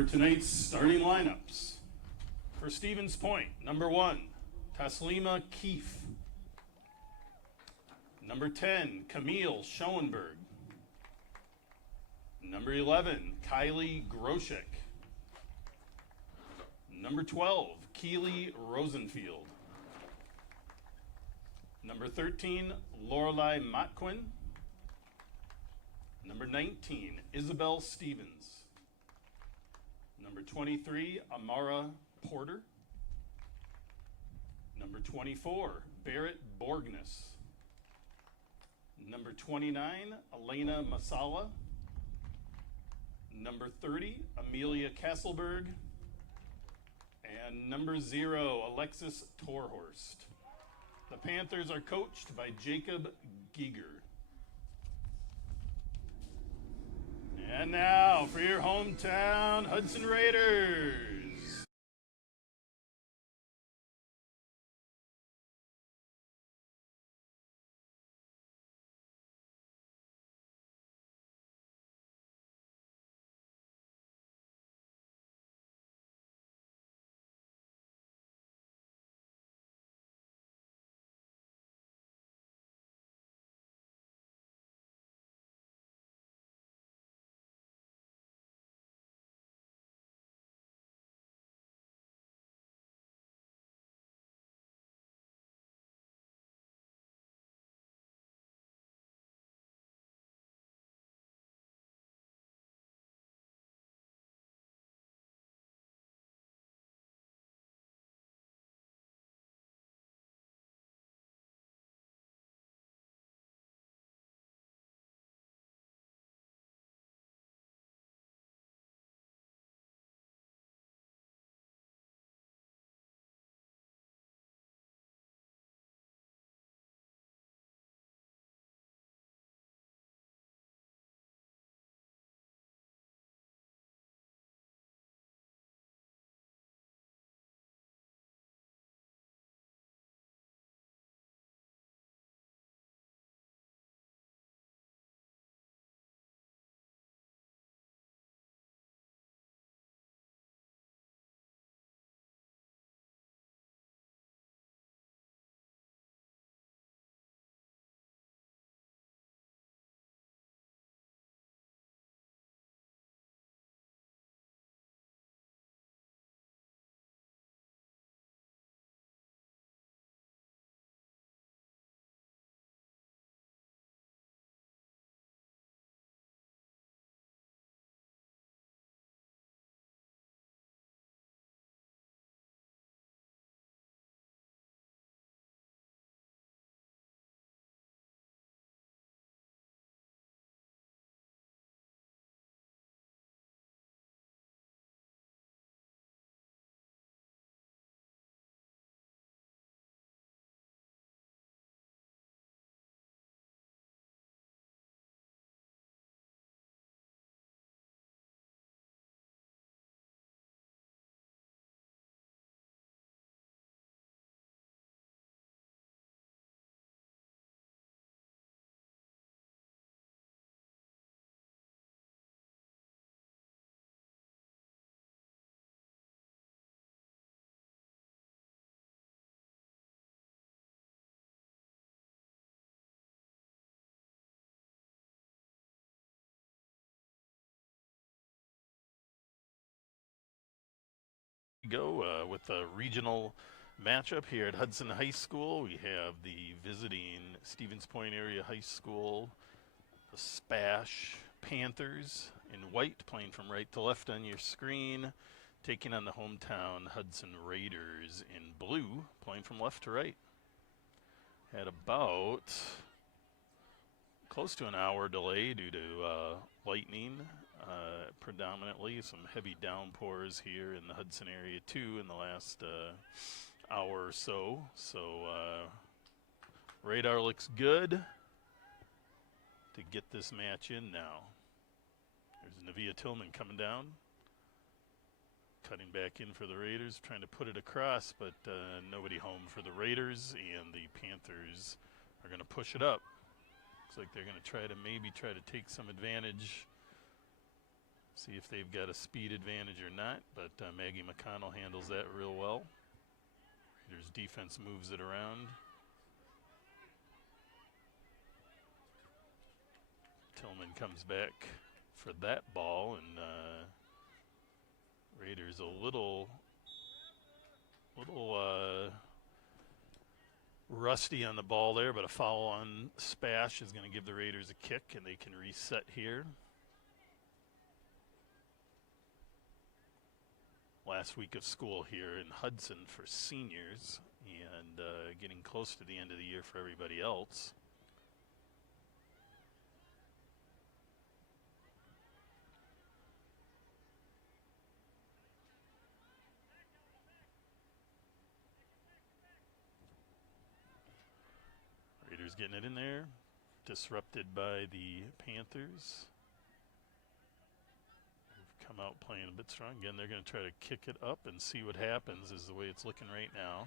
for tonight's starting lineups. For Stevens Point, number 1, Taslima Keefe. Number 10, Camille Schoenberg. Number 11, Kylie Groshek. Number 12, Keely Rosenfield. Number 13, Lorelei Motquin. Number 19, Isabel Stevens. Number 23, Amara Porter. Number 24, Barrett Borgness. Number 29, Elena Masala. Number 30, Amelia Kasselberg. And number 0, Alexis Torhorst. The Panthers are coached by Jacob Giger. And now for your hometown Hudson Raiders. Go with the regional matchup here at Hudson High School. We have the visiting Stevens Point Area High School, the SPASH Panthers in white, playing from right to left on your screen, taking on the hometown Hudson Raiders in blue, playing from left to right. Had about close to an hour delay due to lightning. Predominantly some heavy downpours here in the Hudson area too in the last hour or so. So radar looks good to get this match in now. There's Nevaeh Tillman coming down, cutting back in for the Raiders, trying to put it across, but nobody home for the Raiders, and the Panthers are going to push it up. Looks like they're going to maybe try to take some advantage See if they've got a speed advantage or not, but Maggie McConnell handles that real well. Raiders defense moves it around. Tillman comes back for that ball, and Raiders a little rusty on the ball there, but a foul on SPASH is going to give the Raiders a kick, and they can reset here. Last week of school here in Hudson for seniors, and getting close to the end of the year for everybody else. Raiders getting it in there, disrupted by the Panthers. Come out playing a bit strong. Again, they're going to try to kick it up and see what happens is the way it's looking right now.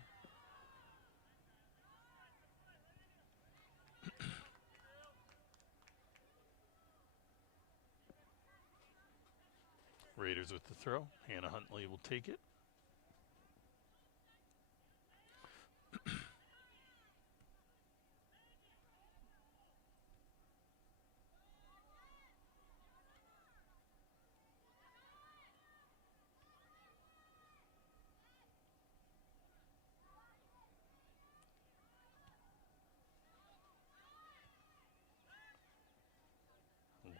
Raiders with the throw. Hannah Huntley will take it.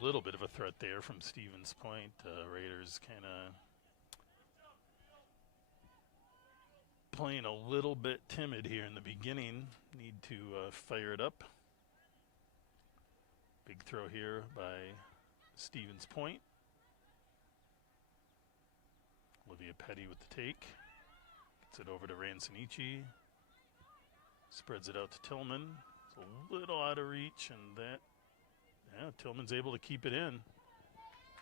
Little bit of a threat there from Stevens Point. Raiders kind of playing a little bit timid here in the beginning. Need to fire it up. Big throw here by Stevens Point. Olivia Petty with the take. Gets it over to Rancinici. Spreads it out to Tillman. It's a little out of reach, and that. Yeah, Tillman's able to keep it in.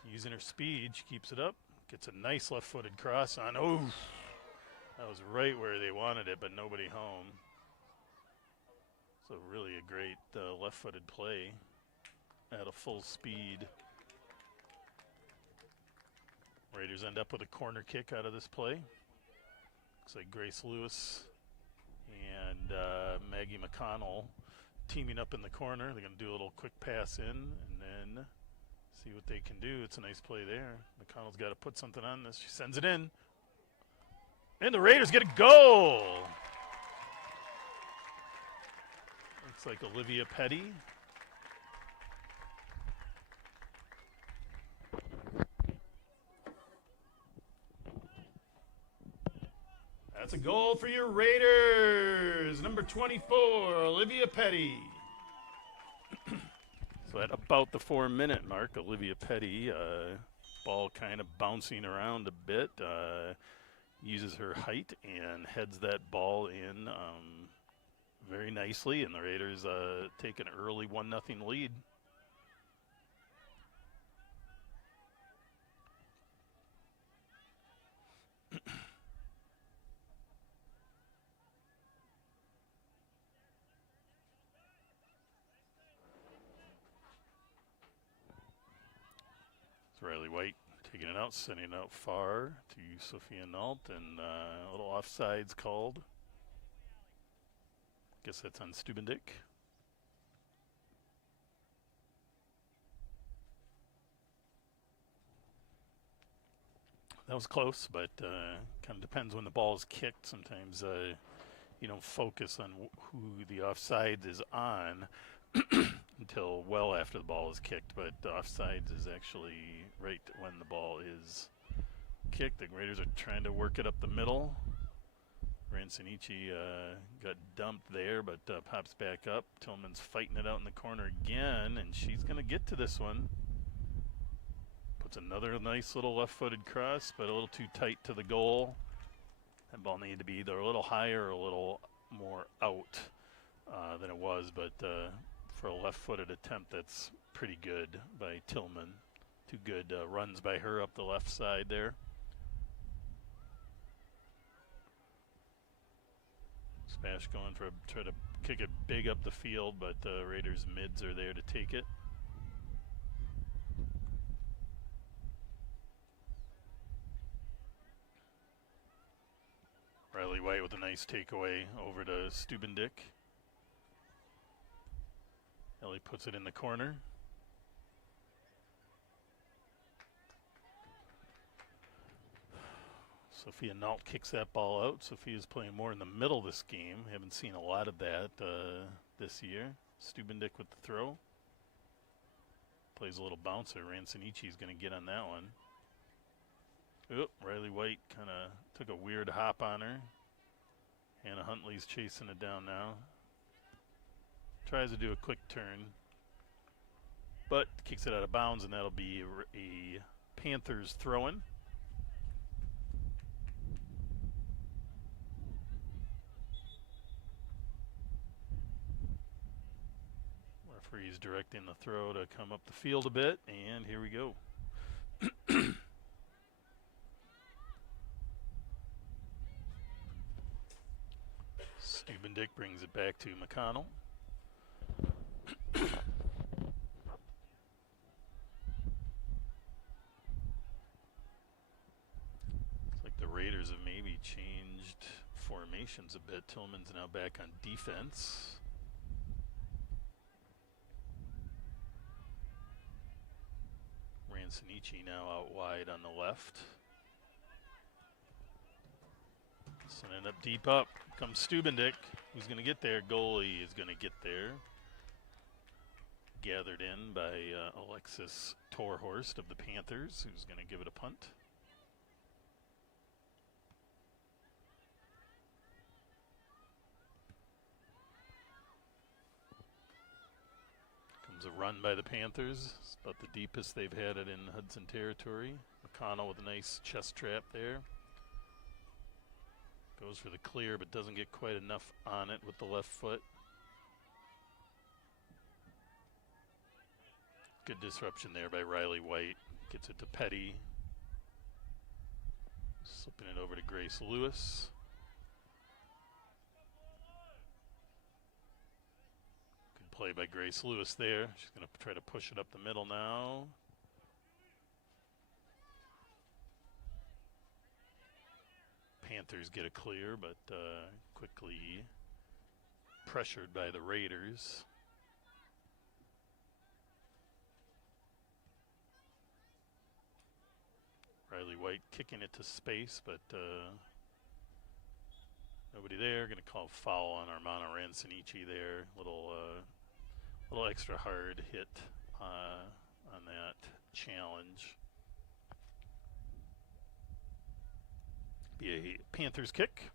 Using her speed, she keeps it up. Gets a nice left-footed cross on. Oh, that was right where they wanted it, but nobody home. So really a great left-footed play at a full speed. Raiders end up with a corner kick out of this play. Looks like Grace Lewis and Maggie McConnell teaming up in the corner. They're going to do a little quick pass in and then see what they can do. It's a nice play there. McConnell's got to put something on this. She sends it in. And the Raiders get a goal. Looks like Olivia Petty. That's a goal for your Raiders. Number 24, Olivia Petty. So at about the 4-minute mark, Olivia Petty, ball kind of bouncing around a bit, uses her height and heads that ball in very nicely, and the Raiders take an early 1-0 lead. Riley White taking it out, sending it out far to Sophia Nault, and a little offsides called. Guess that's on Stubendick. That was close, but kind of depends when the ball is kicked. Sometimes you don't focus on who the offsides is on until well after the ball is kicked, but offsides is actually right when the ball is kicked. The Raiders are trying to work it up the middle. Rancinici got dumped there, but pops back up. Tillman's fighting it out in the corner again, and she's going to get to this one. Puts another nice little left-footed cross, but a little too tight to the goal. That ball needed to be either a little higher or a little more out than it was, but for a left-footed attempt, that's pretty good by Tillman. Two good runs by her up the left side there. SPASH going for try to kick it big up the field, but Raiders mids are there to take it. White with a nice takeaway over to Stubendick. Ellie puts it in the corner. Sophia Nault kicks that ball out. Sophia's playing more in the middle this game. Haven't seen a lot of that this year. Stubendick with the throw. Plays a little bouncer. Rancinici's going to get on that one. Oop, Riley White kind of took a weird hop on her. Hannah Huntley's chasing it down now. Tries to do a quick turn, but kicks it out of bounds, and that'll be a Panthers throw-in. Referee's directing the throw to come up the field a bit, and here we go. Stubendick brings it back to McConnell. It's like the Raiders have maybe changed formations a bit. Tillman's now back on defense. Rancinici now out wide on the left. Sending up deep up. Comes Stubendick. Who's going to get there? Goalie is going to get there. Gathered in by Alexis Torhorst of the Panthers, who's going to give it a punt. Comes a run by the Panthers. It's about the deepest they've had it in Hudson territory. McConnell with a nice chest trap there. Goes for the clear, but doesn't get quite enough on it with the left foot. Good disruption there by Riley White. Gets it to Petty. Slipping it over to Grace Lewis. Good play by Grace Lewis there. She's going to try to push it up the middle now. Panthers get a clear, but quickly pressured by the Raiders. Riley White kicking it to space, but nobody there. Going to call foul on Armano Rancinici there. Little extra hard hit on that challenge. Be a Panthers kick.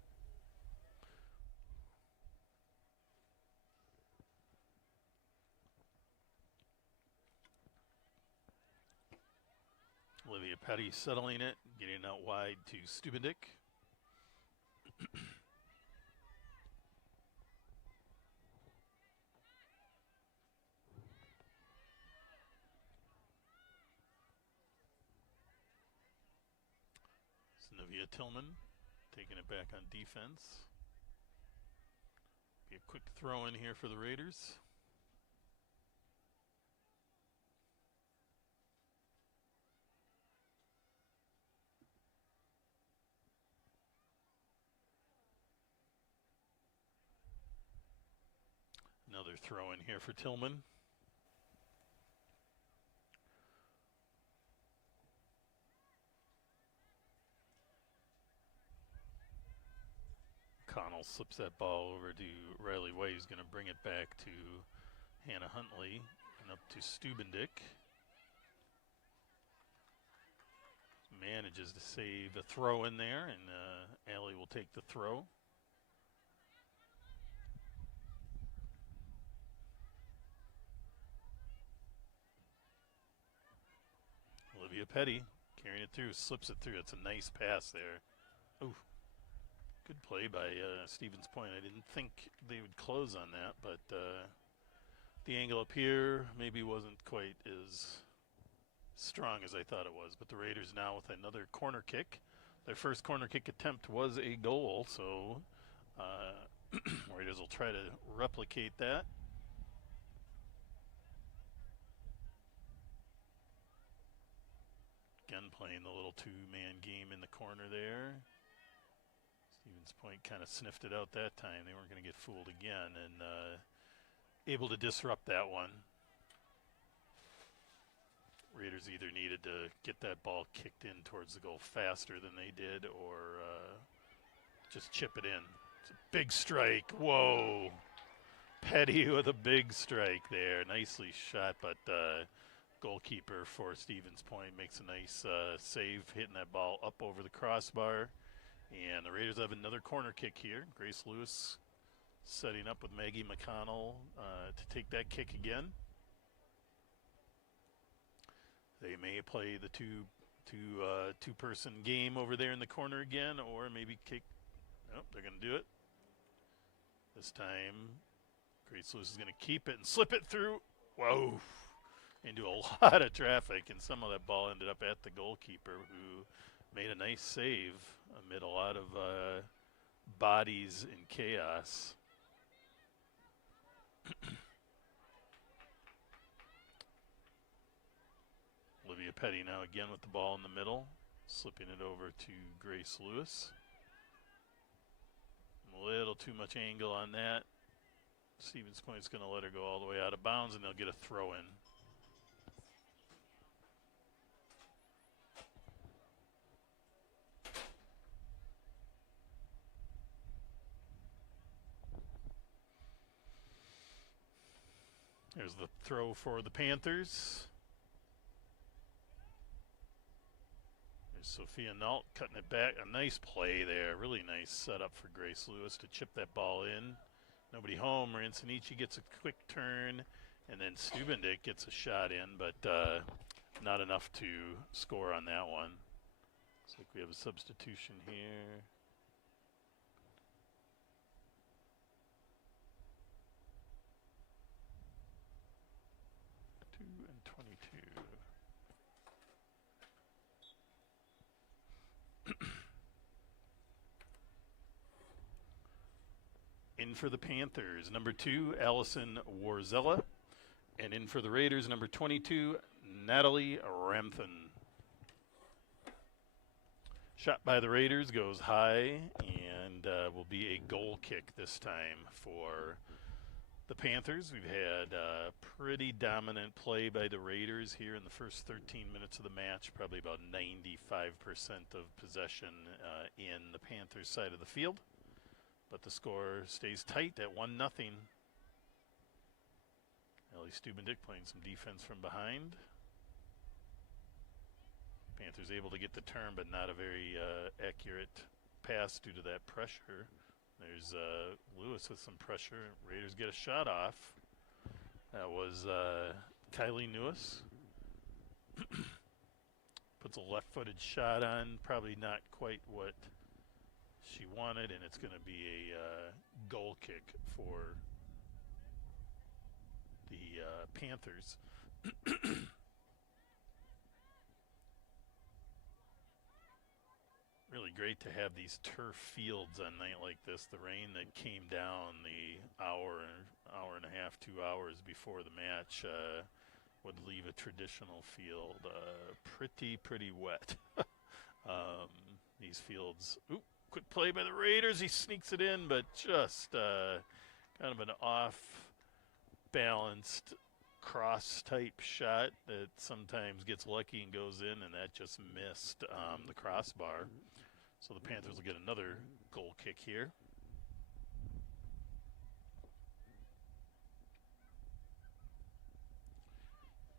Olivia Petty settling it, getting out wide to Stubendick. Sylvia Tillman taking it back on defense. Be a quick throw in here for the Raiders. Another throw in here for Tillman. Connell slips that ball over to Riley White, who's going to bring it back to Hannah Huntley and up to Stubendick. Manages to save a throw in there, and Allie will take the throw. Olivia Petty carrying it through, slips it through. It's a nice pass there. Ooh. Good play by Stevens Point. I didn't think they would close on that, but the angle up here maybe wasn't quite as strong as I thought it was. But the Raiders now with another corner kick. Their first corner kick attempt was a goal, so Raiders will try to replicate that. Again, playing the little two-man game in the corner there. Stevens Stevens Point kind of sniffed it out that time. They weren't going to get fooled again, and able to disrupt that one. Raiders either needed to get that ball kicked in towards the goal faster than they did, or just chip it in. It's a big strike. Whoa. Petty with a big strike there. Nicely shot, but goalkeeper for Stevens Point makes a nice save, hitting that ball up over the crossbar. And the Raiders have another corner kick here. Grace Lewis setting up with Maggie McConnell to take that kick again. They may play the two-person game over there in the corner again, or maybe kick. Nope, they're going to do it. This time, Grace Lewis is going to keep it and slip it through. Whoa. Into a lot of traffic, and some of that ball ended up at the goalkeeper, who made a nice save amid a lot of bodies and chaos. Olivia Petty now again with the ball in the middle, slipping it over to Grace Lewis. A little too much angle on that. Stevens Point's going to let her go all the way out of bounds, and they'll get a throw in. There's the throw for the Panthers. There's Sophia Nault cutting it back. A nice play there. Really nice setup for Grace Lewis to chip that ball in. Nobody home. Ransonici gets a quick turn, and then Stubendick gets a shot in, but not enough to score on that one. Looks like we have a substitution here. In for the Panthers, number 2, Allison Warzella. And in for the Raiders, number 22, Natalie Ramthen. Shot by the Raiders goes high and will be a goal kick this time for the Panthers. We've had pretty dominant play by the Raiders here in the first 13 minutes of the match. Probably about 95% of possession in the Panthers side of the field. But the score stays tight at 1-0. Ellie Stubendick playing some defense from behind. Panthers able to get the turn, but not a very accurate pass due to that pressure. There's Lewis with some pressure. Raiders get a shot off. That was Kylie Lewis. Puts a left-footed shot on. Probably not quite what she wanted, and it's going to be a goal kick for the Panthers. Really great to have these turf fields on a night like this. The rain that came down the hour and a half, 2 hours before the match would leave a traditional field pretty wet. These fields, quick play by the Raiders. He sneaks it in, but just kind of an off-balanced cross-type shot that sometimes gets lucky and goes in, and that just missed the crossbar. So the Panthers will get another goal kick here.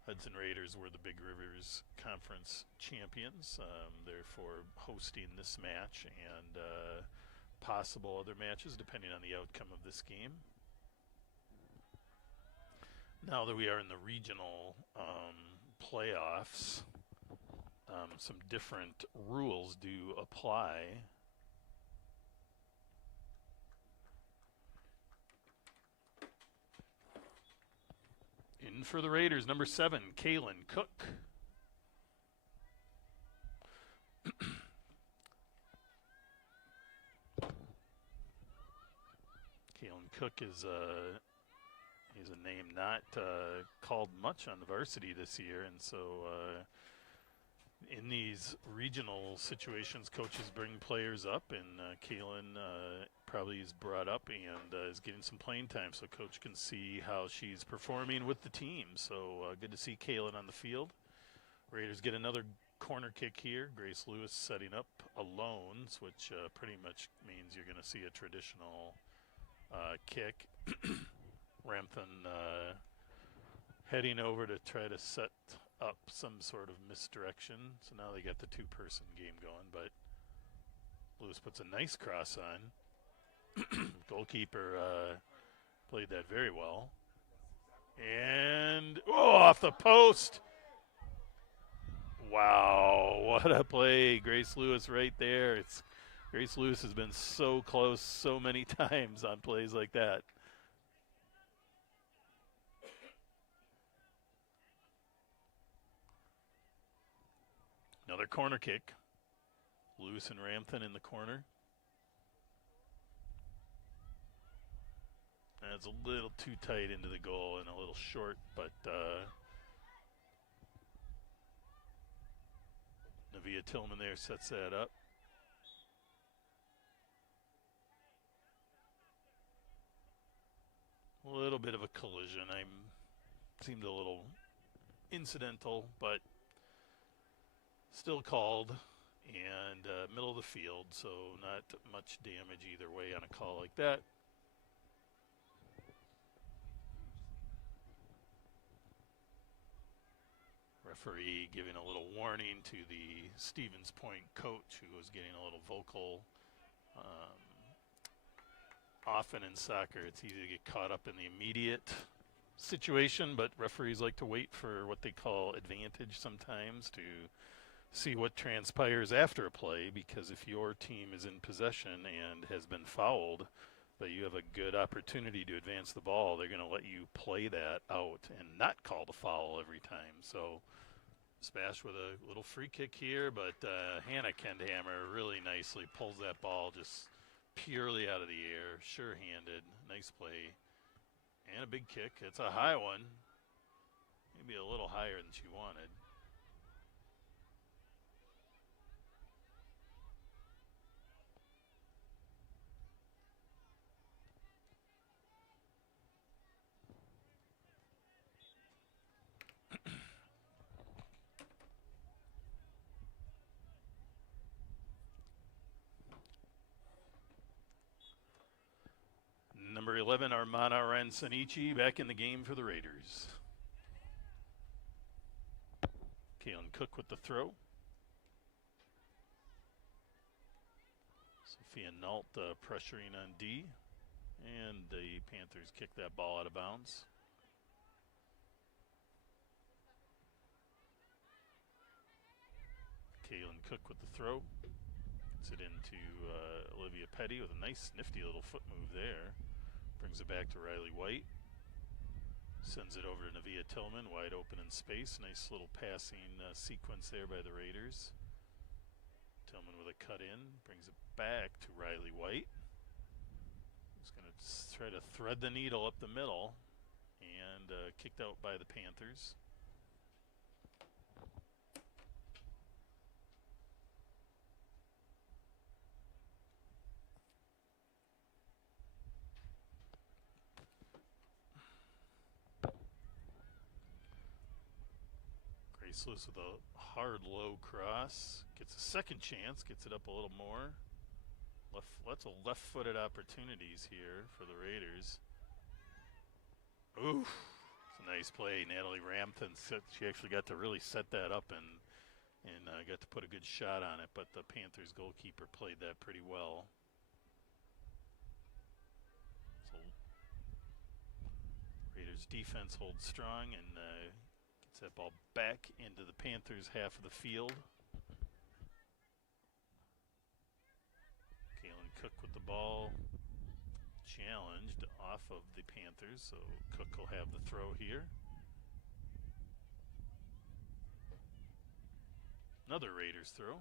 Hudson Raiders were the Big Rivers Conference champions, therefore hosting this match and possible other matches depending on the outcome of this game. Now that we are in the regional playoffs, some different rules do apply. In for the Raiders, number 7, Kaylin Cook. Kaylin Cook is he's a name not called much on the varsity this year, and so In these regional situations, coaches bring players up, and Kaylin probably is brought up and is getting some playing time so coach can see how she's performing with the team. So good to see Kaylin on the field. Raiders get another corner kick here. Grace Lewis setting up alone, which pretty much means you're going to see a traditional kick. Rampton heading over to try to set up some sort of misdirection. So now they got the two-person game going, but Lewis puts a nice cross on. Goalkeeper played that very well. And, off the post. Wow, what a play. Grace Lewis right there. Grace Lewis has been so close so many times on plays like that. Another corner kick. Lewis and Rampton in the corner. That's a little too tight into the goal and a little short, but Navia Tillman there sets that up. A little bit of a collision. Seemed a little incidental, but still called, and middle of the field, so not much damage either way on a call like that. Referee giving a little warning to the Stevens Point coach, who was getting a little vocal. Often in soccer, it's easy to get caught up in the immediate situation, but referees like to wait for what they call advantage sometimes to see what transpires after a play, because if your team is in possession and has been fouled, but you have a good opportunity to advance the ball, they're going to let you play that out and not call the foul every time. So SPASH with a little free kick here, but Hannah Kendhammer really nicely pulls that ball just purely out of the air, sure-handed, nice play, and a big kick. It's a high one, maybe a little higher than she wanted. Number 11, Armana Ransanichi, back in the game for the Raiders. Kaylin Cook with the throw. Sophia Nault pressuring on D. And the Panthers kick that ball out of bounds. Kaylin Cook with the throw. Gets it into Olivia Petty with a nice nifty little foot move there. Brings it back to Riley White. Sends it over to Navia Tillman, wide open in space. Nice little passing sequence there by the Raiders. Tillman with a cut in. Brings it back to Riley White. He's going to try to thread the needle up the middle. And kicked out by the Panthers. Grace Lewis with a hard low cross. Gets a second chance, gets it up a little more. Lots of left-footed opportunities here for the Raiders. Ooh, it's a nice play. Natalie Rampton, she actually got to really set that up and got to put a good shot on it, but the Panthers goalkeeper played that pretty well. So Raiders defense holds strong and gets that ball back into the Panthers half of the field. Kaylin Cook with the ball, challenged off of the Panthers, so Cook will have the throw here. Another Raiders throw.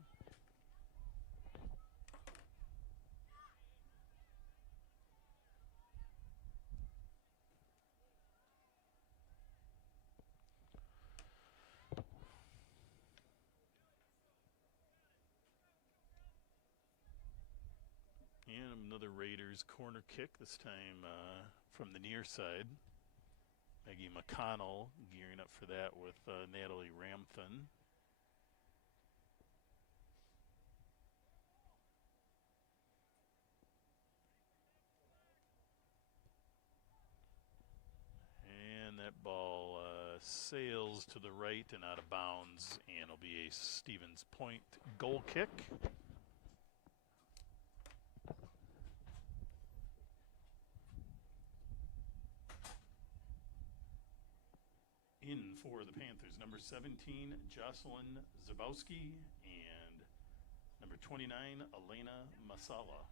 And another Raiders corner kick, this time from the near side. Maggie McConnell gearing up for that with Natalie Ramthen. And that ball sails to the right and out of bounds, and it'll be a Stevens Point goal kick. In for the Panthers, number 17, Jocelyn Zabowski, and number 29, Elena Masala.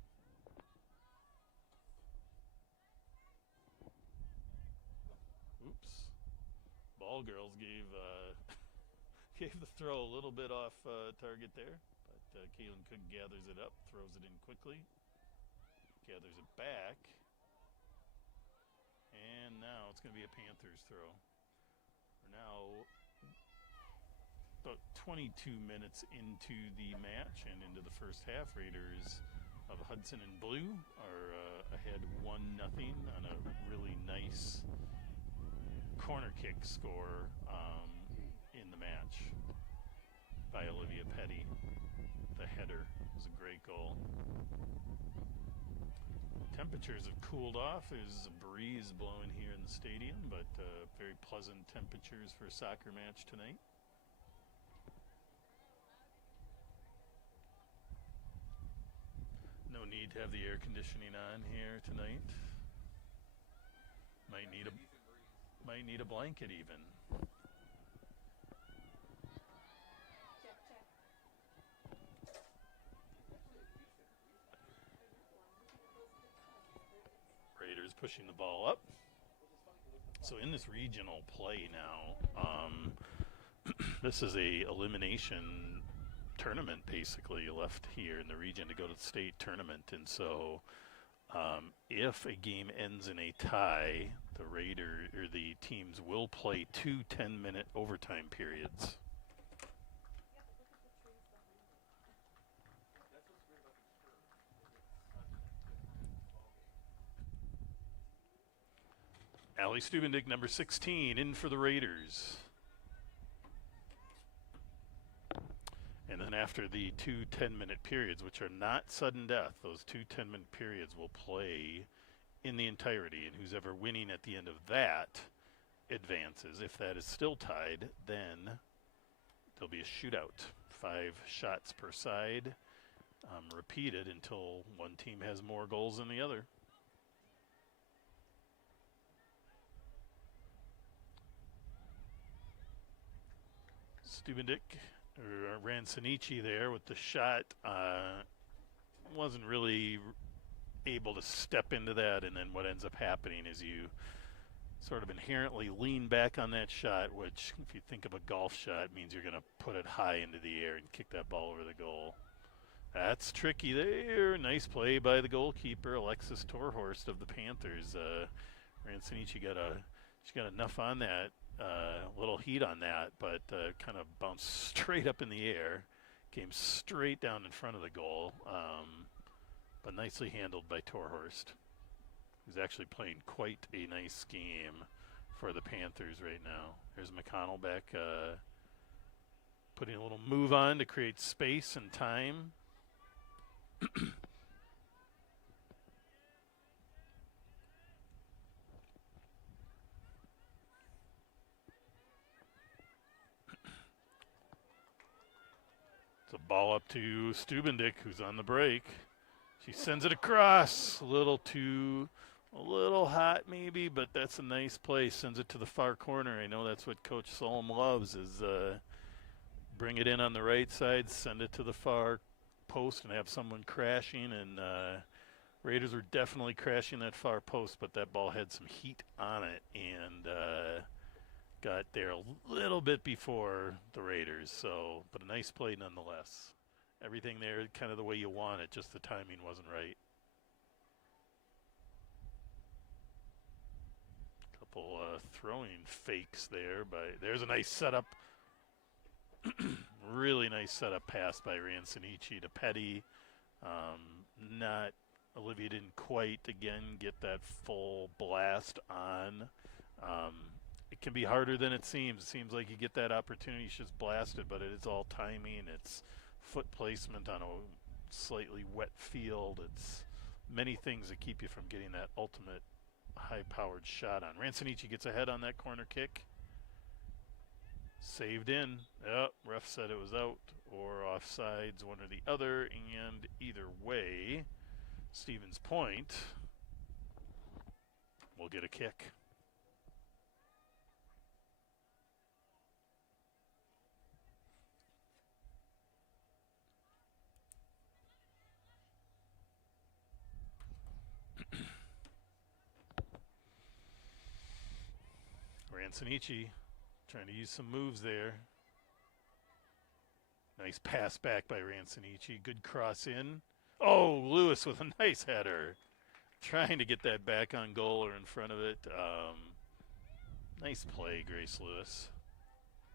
Oops. Ball girls gave gave the throw a little bit off target there, but Kaylin Cook gathers it up, throws it in quickly, gathers it back, and now it's going to be a Panthers throw. We're now about 22 minutes into the match and into the first half. Raiders of Hudson and Blue are ahead 1-0 on a really nice corner kick score in the match by Olivia Petty. The header was a great goal. Temperatures have cooled off. There's a breeze blowing here in the stadium, but very pleasant temperatures for a soccer match tonight. No need to have the air conditioning on here tonight. Might need a blanket even. Raiders pushing the ball up. So in this regional play now, this is a elimination tournament basically left here in the region to go to the state tournament, and so if a game ends in a tie, the teams will play 2 10-minute overtime periods. Allie Stubendick, number 16, in for the Raiders. And then after the 2 10-minute periods, which are not sudden death, those 2 10-minute periods will play in the entirety, and who's ever winning at the end of that advances. If that is still tied, then there'll be a shootout. 5 shots per side, repeated until one team has more goals than the other. Stubendick, or Ransanichi there with the shot, wasn't really able to step into that, and then what ends up happening is you sort of inherently lean back on that shot, which if you think of a golf shot means you're going to put it high into the air and kick that ball over the goal. That's tricky there. Nice play by the goalkeeper, Alexis Torhorst of the Panthers. Ransanichi she got enough on that, little heat on that, but kind of bounced straight up in the air, came straight down in front of the goal, but nicely handled by Torhorst, who's actually playing quite a nice game for the Panthers right now. There's McConnell back, putting a little move on to create space and time. It's a ball up to Stubendick, who's on the break. She sends it across, a little hot maybe, but that's a nice play. Sends it to the far corner. I know that's what Coach Solom loves, is bring it in on the right side, send it to the far post and have someone crashing, and Raiders were definitely crashing that far post, but that ball had some heat on it and got there a little bit before the Raiders. So, but a nice play nonetheless. Everything there kind of the way you want it, just the timing wasn't right. Couple throwing fakes there, there's a nice setup. Really nice setup pass by Ransanichi to Petty. Not Olivia didn't quite, again, get that full blast on. Um, it can be harder than it seems. It seems like you get that opportunity, she's just blasted, but it is all timing. It's foot placement on a slightly wet field. It's many things that keep you from getting that ultimate high-powered shot on. Rancinici gets ahead on that corner kick. Saved in. Yep, ref said it was out or offsides, one or the other, and either way, Stevens Point will get a kick. Rancinici trying to use some moves there. Nice pass back by Rancinici. Good cross in. Oh, Lewis with a nice header. Trying to get that back on goal or in front of it. Nice play, Grace Lewis.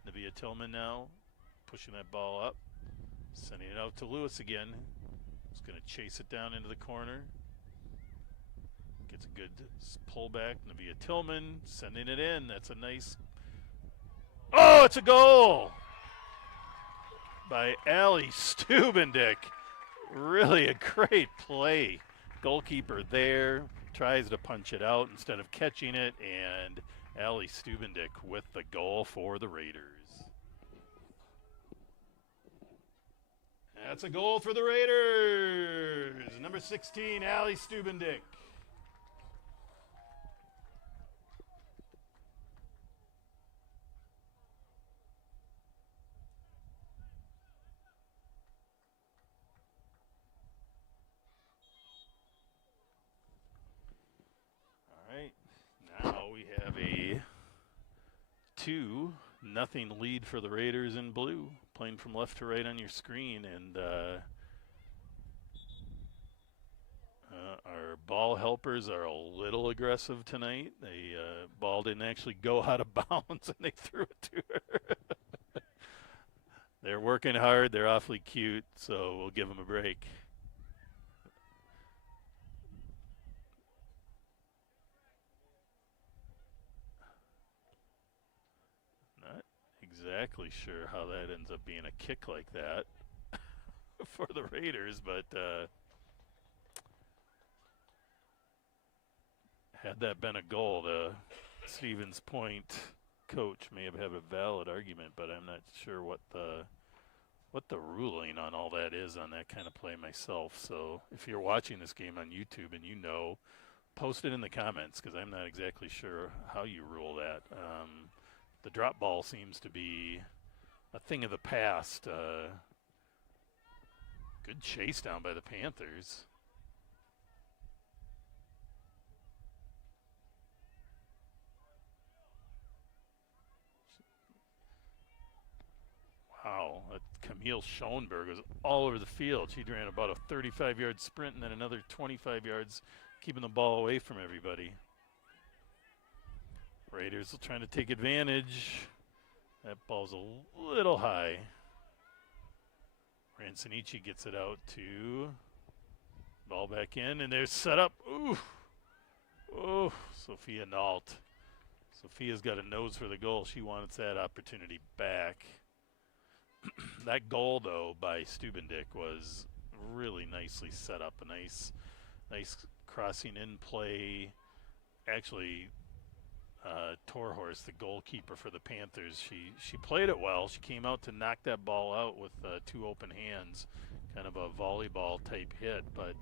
Navia Tillman now pushing that ball up. Sending it out to Lewis again. He's going to chase it down into the corner. Gets a good pullback. Navia Tillman sending it in. That's a nice... Oh, it's a goal! By Allie Stubendick. Really a great play. Goalkeeper there, tries to punch it out instead of catching it, and Allie Stubendick with the goal for the Raiders. That's a goal for the Raiders. Number 16, Allie Stubendick. Now we have a 2-0 lead for the Raiders in blue, playing from left to right on your screen, and our ball helpers are a little aggressive tonight. The ball didn't actually go out of bounds, and they threw it to her. They're working hard. They're awfully cute, so we'll give them a break. Exactly sure how that ends up being a kick like that for the Raiders, but had that been a goal, the Stevens Point coach may have had a valid argument, but I'm not sure what the ruling on all that is on that kind of play myself. So if you're watching this game on YouTube and you know, post it in the comments, because I'm not exactly sure how you rule that. The drop ball seems to be a thing of the past. Good chase down by the Panthers. Wow, Camille Schoenberg was all over the field. She ran about a 35-yard sprint and then another 25 yards, keeping the ball away from everybody. Raiders are trying to take advantage. That ball's a little high. Rancinici gets it out to ball back in, and there's set up. Ooh, oh, Sophia Nault. Sophia's got a nose for the goal. She wants that opportunity back. That goal, though, by Stubendick was really nicely set up. A nice crossing in play. Actually, Torhorst, the goalkeeper for the Panthers, she played it well. She came out to knock that ball out with two open hands, kind of a volleyball type hit. But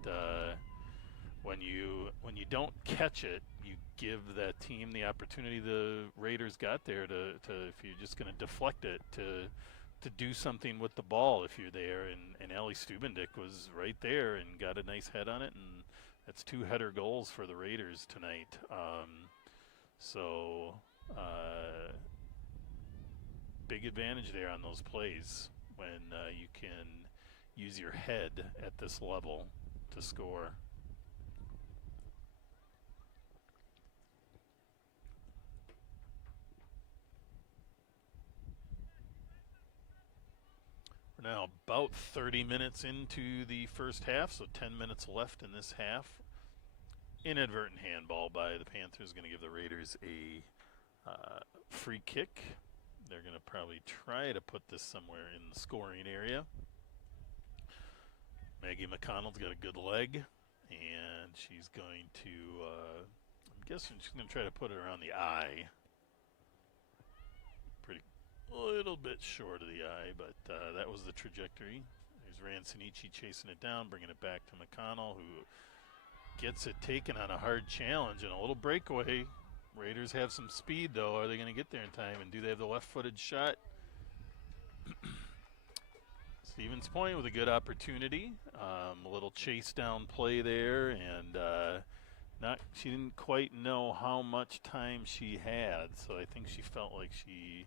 when you don't catch it, you give that team the opportunity the Raiders got there to if you're just going to deflect it, to do something with the ball if you're there. And Allie Stubendick was right there and got a nice head on it, and that's 2 header goals for the Raiders tonight. So big advantage there on those plays when you can use your head at this level to score. now about 30 minutes into the first half, so 10 minutes left in this half. Inadvertent handball by the Panthers going to give the Raiders a free kick. They're going to probably try to put this somewhere in the scoring area. Maggie McConnell's got a good leg, and she's going to, I'm guessing she's going to try to put it around the eye. A little bit short of the eye, but that was the trajectory. There's Rancinici chasing it down, bringing it back to McConnell, who gets it taken on a hard challenge and a little breakaway. Raiders have some speed, though. Are they going to get there in time? And do they have the left-footed shot? Stevens Point with a good opportunity. A little chase down play there, and she didn't quite know how much time she had, so I think she felt like she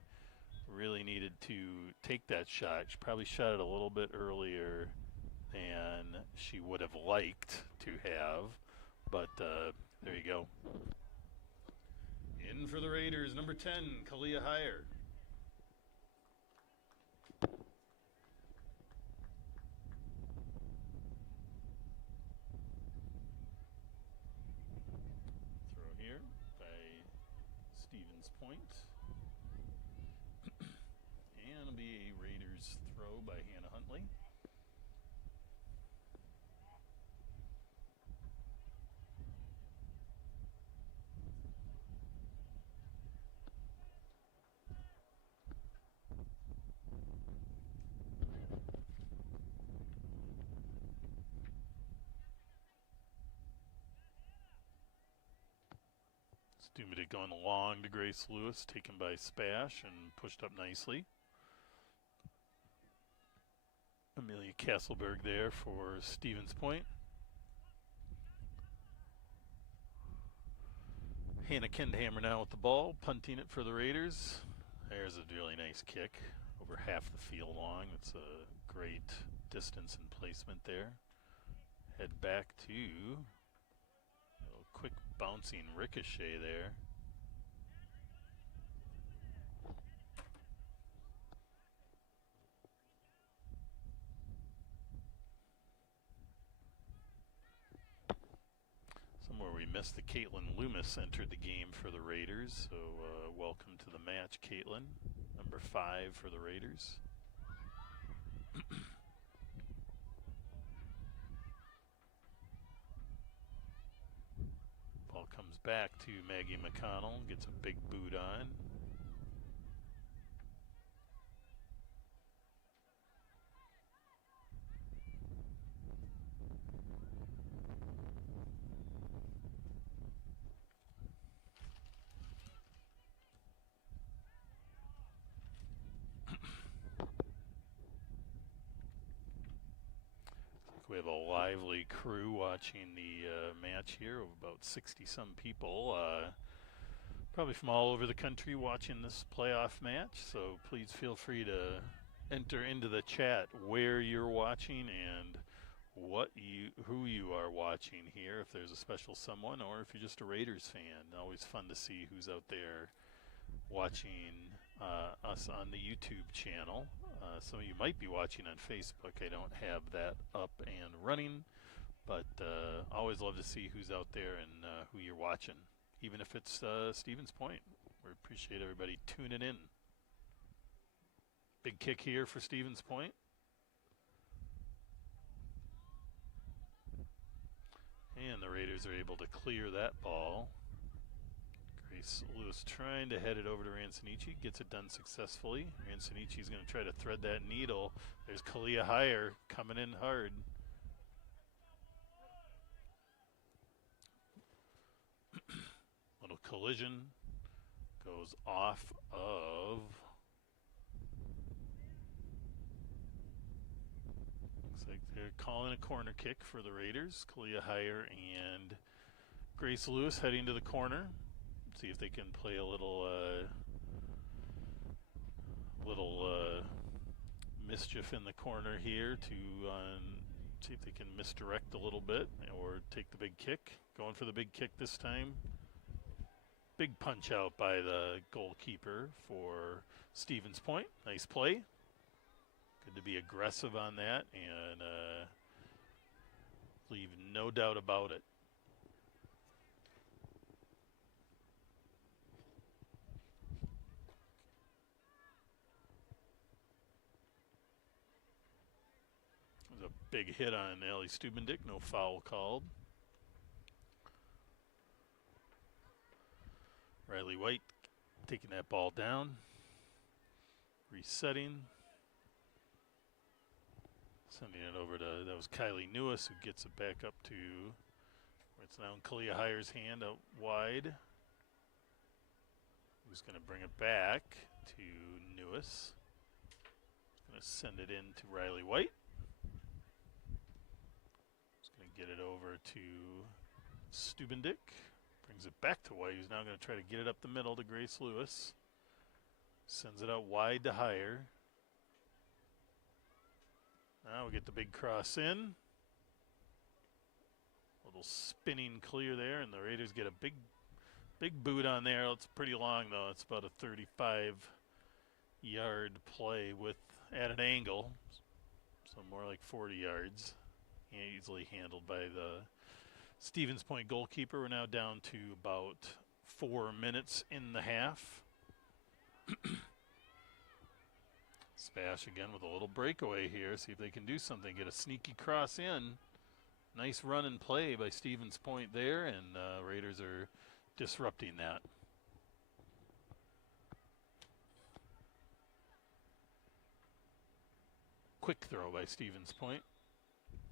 really needed to take that shot. She probably shot it a little bit earlier than she would have liked to have, but there you go. In for the Raiders, number 10, Kalia Heyer. Throw here by Stevens Point. And it'll be a Raiders throw by Hannah Huntley. Stumida going long to Grace Lewis, taken by SPASH and pushed up nicely. Amelia Castleberg there for Stevens Point. Hannah Kendhammer now with the ball, punting it for the Raiders. There's a really nice kick, over half the field long. It's a great distance and placement there. Head back to a little quick bouncing ricochet there. Somewhere we missed the Caitlin Loomis entered the game for the Raiders, so welcome to the match, Caitlin. Number 5 for the Raiders. Ball comes back to Maggie McConnell, gets a big boot on. We have a lively crew watching the match here of about 60-some people, probably from all over the country watching this playoff match. So please feel free to enter into the chat where you're watching and who you are watching here, if there's a special someone, or if you're just a Raiders fan. Always fun to see who's out there watching us on the YouTube channel. Some of you might be watching on Facebook. I don't have that up and running, but always love to see who's out there and who you're watching, even if it's Stevens Point. We appreciate everybody tuning in. Big kick here for Stevens Point. And the Raiders are able to clear that ball. Grace Lewis trying to head it over to Rancinici, gets it done successfully. Rancinici's going to try to thread that needle. There's Kalia Heyer coming in hard. Little collision, goes off of, looks like they're calling a corner kick for the Raiders. Kalia Heyer and Grace Lewis heading to the corner. See if they can play a little mischief in the corner here to see if they can misdirect a little bit or take the big kick. Going for the big kick this time. Big punch out by the goalkeeper for Stevens Point. Nice play. Good to be aggressive on that and leave no doubt about it. It was a big hit on Allie Stubendick, no foul called. Riley White taking that ball down, resetting, sending it over to, that was Kylie Newis who gets it back up to, it's now in Kalia Heyer's hand out wide. Who's going to bring it back to Newis. Going to send it in to Riley White. He's going to get it over to Stubendick. Brings it back to White, who's now going to try to get it up the middle to Grace Lewis. Sends it out wide to Heyer. Now we get the big cross in. A little spinning clear there, and the Raiders get a big boot on there. It's pretty long, though. It's about a 35-yard play with at an angle, so more like 40 yards. Easily handled by the Stevens Point goalkeeper. We're now down to about 4 minutes in the half. Spash again with a little breakaway here. See if they can do something. Get a sneaky cross in. Nice run and play by Stevens Point there, and Raiders are disrupting that. Quick throw by Stevens Point.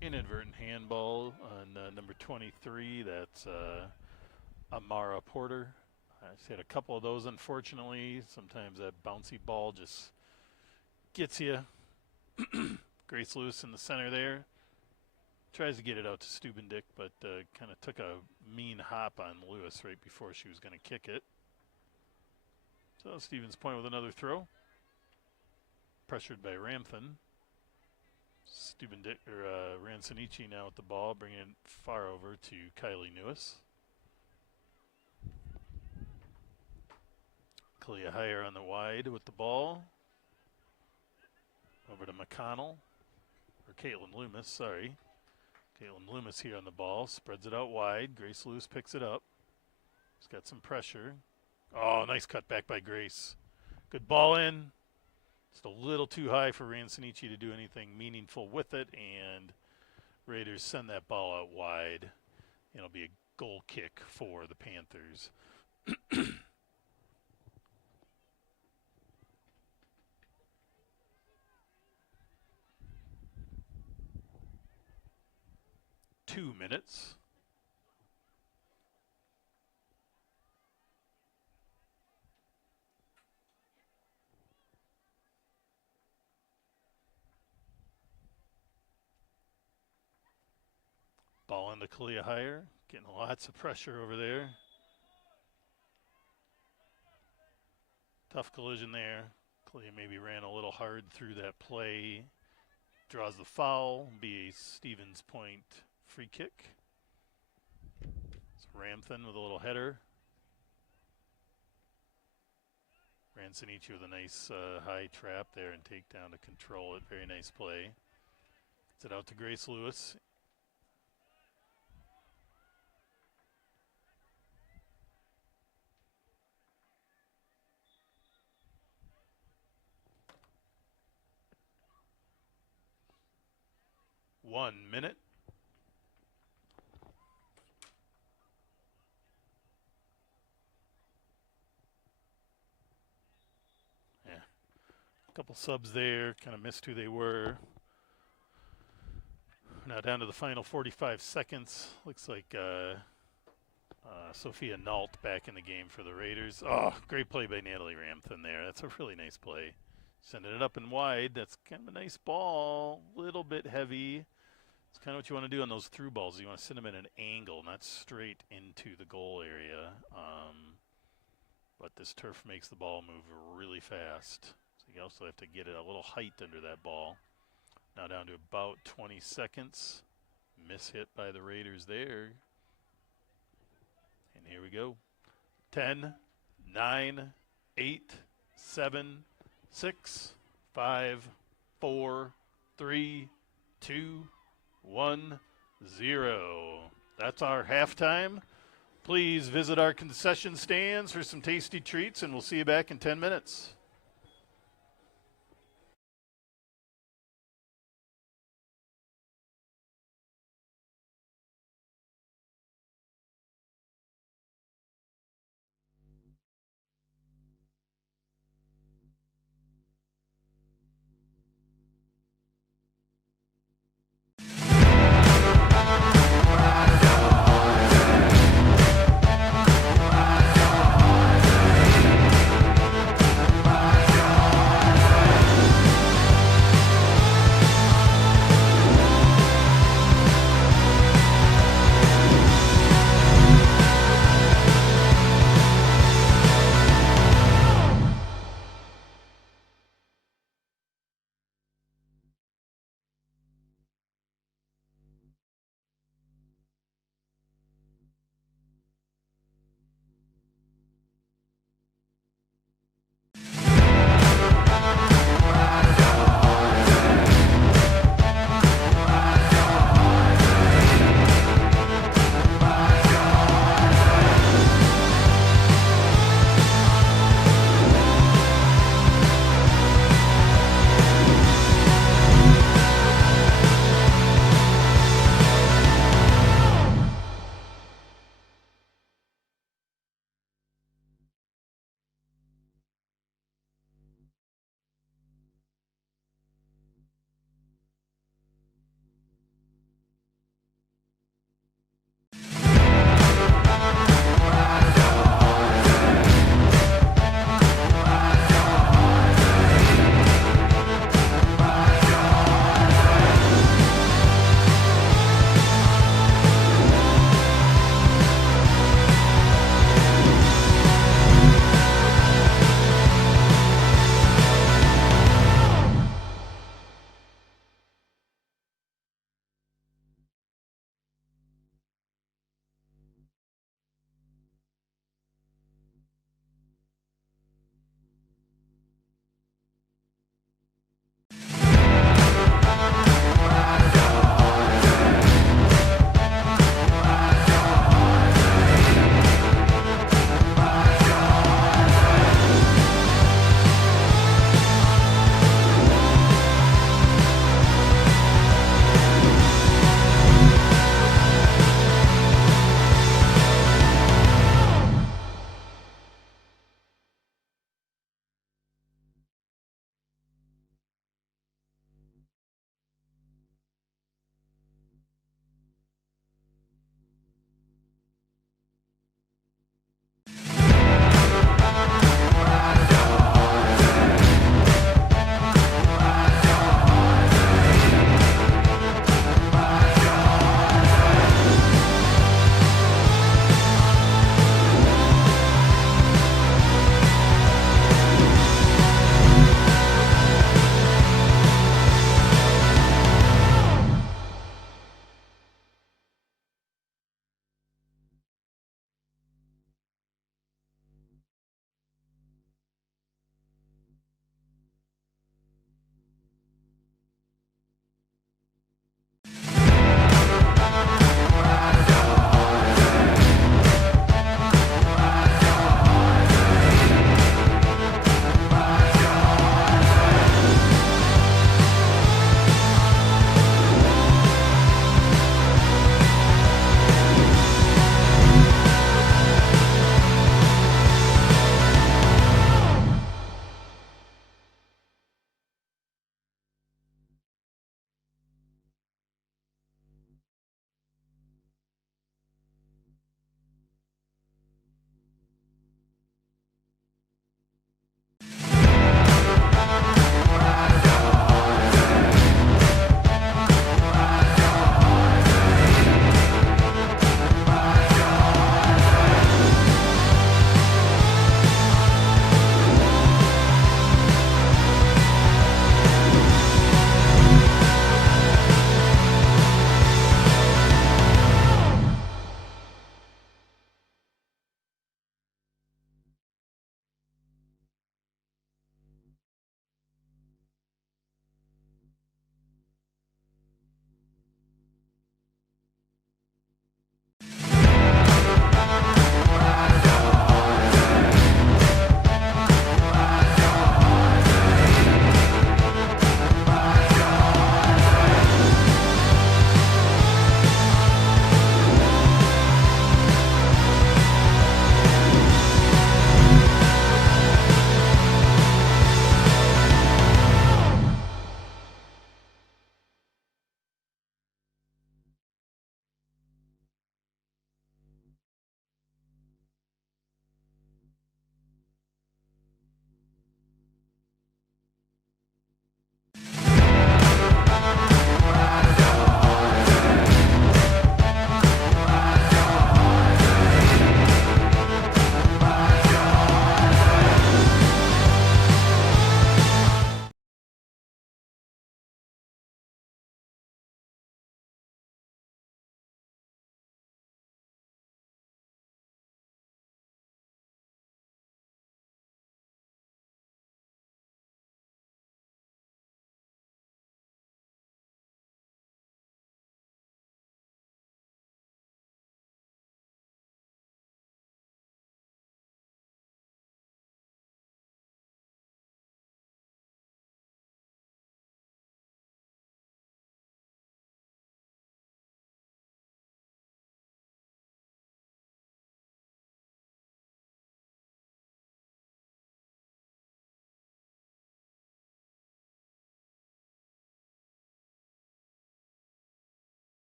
Inadvertent handball on number 23. That's Amara Porter. I've had a couple of those, unfortunately. Sometimes that bouncy ball just gets you. Grace Lewis in the center there. Tries to get it out to Stubendick, but kind of took a mean hop on Lewis right before she was going to kick it. So Stevens Point with another throw. Pressured by Ramthan. Stubendick, or Ransonici now with the ball, bringing it far over to Kylie Newis. Kalia Heyer on the wide with the ball. Over to McConnell, or Caitlin Loomis, sorry. Caitlin Loomis here on the ball, spreads it out wide. Grace Lewis picks it up. She's got some pressure. Oh, nice cut back by Grace. Good ball in. Just a little too high for Ransonici to do anything meaningful with it, and Raiders send that ball out wide. It'll be a goal kick for the Panthers. 2 minutes. Ball into Kalia Heyer, getting lots of pressure over there. Tough collision there. Kalia maybe ran a little hard through that play. Draws the foul, be a Stevens Point free kick. It's Ramthan with a little header. Ransonici with a nice high trap there and takedown to control it. Very nice play. Gets it out to Grace Lewis. One minute. Yeah. A couple subs there. Kind of missed who they were. Now down to the final 45 seconds. Looks like Sophia Nault back in the game for the Raiders. Oh, great play by Natalie Ramthan there. That's a really nice play. Sending it up and wide. That's kind of a nice ball. Little bit heavy. It's kind of what you want to do on those through balls. You want to send them at an angle, not straight into the goal area. But this turf makes the ball move really fast. So you also have to get it a little height under that ball. Now down to about 20 seconds. Miss hit by the Raiders there. And here we go. 10, 9, 8, 7, 6, 5, 4, 3, 2, 1, 0. That's our halftime. Please visit our concession stands for some tasty treats, and we'll see you back in 10 minutes.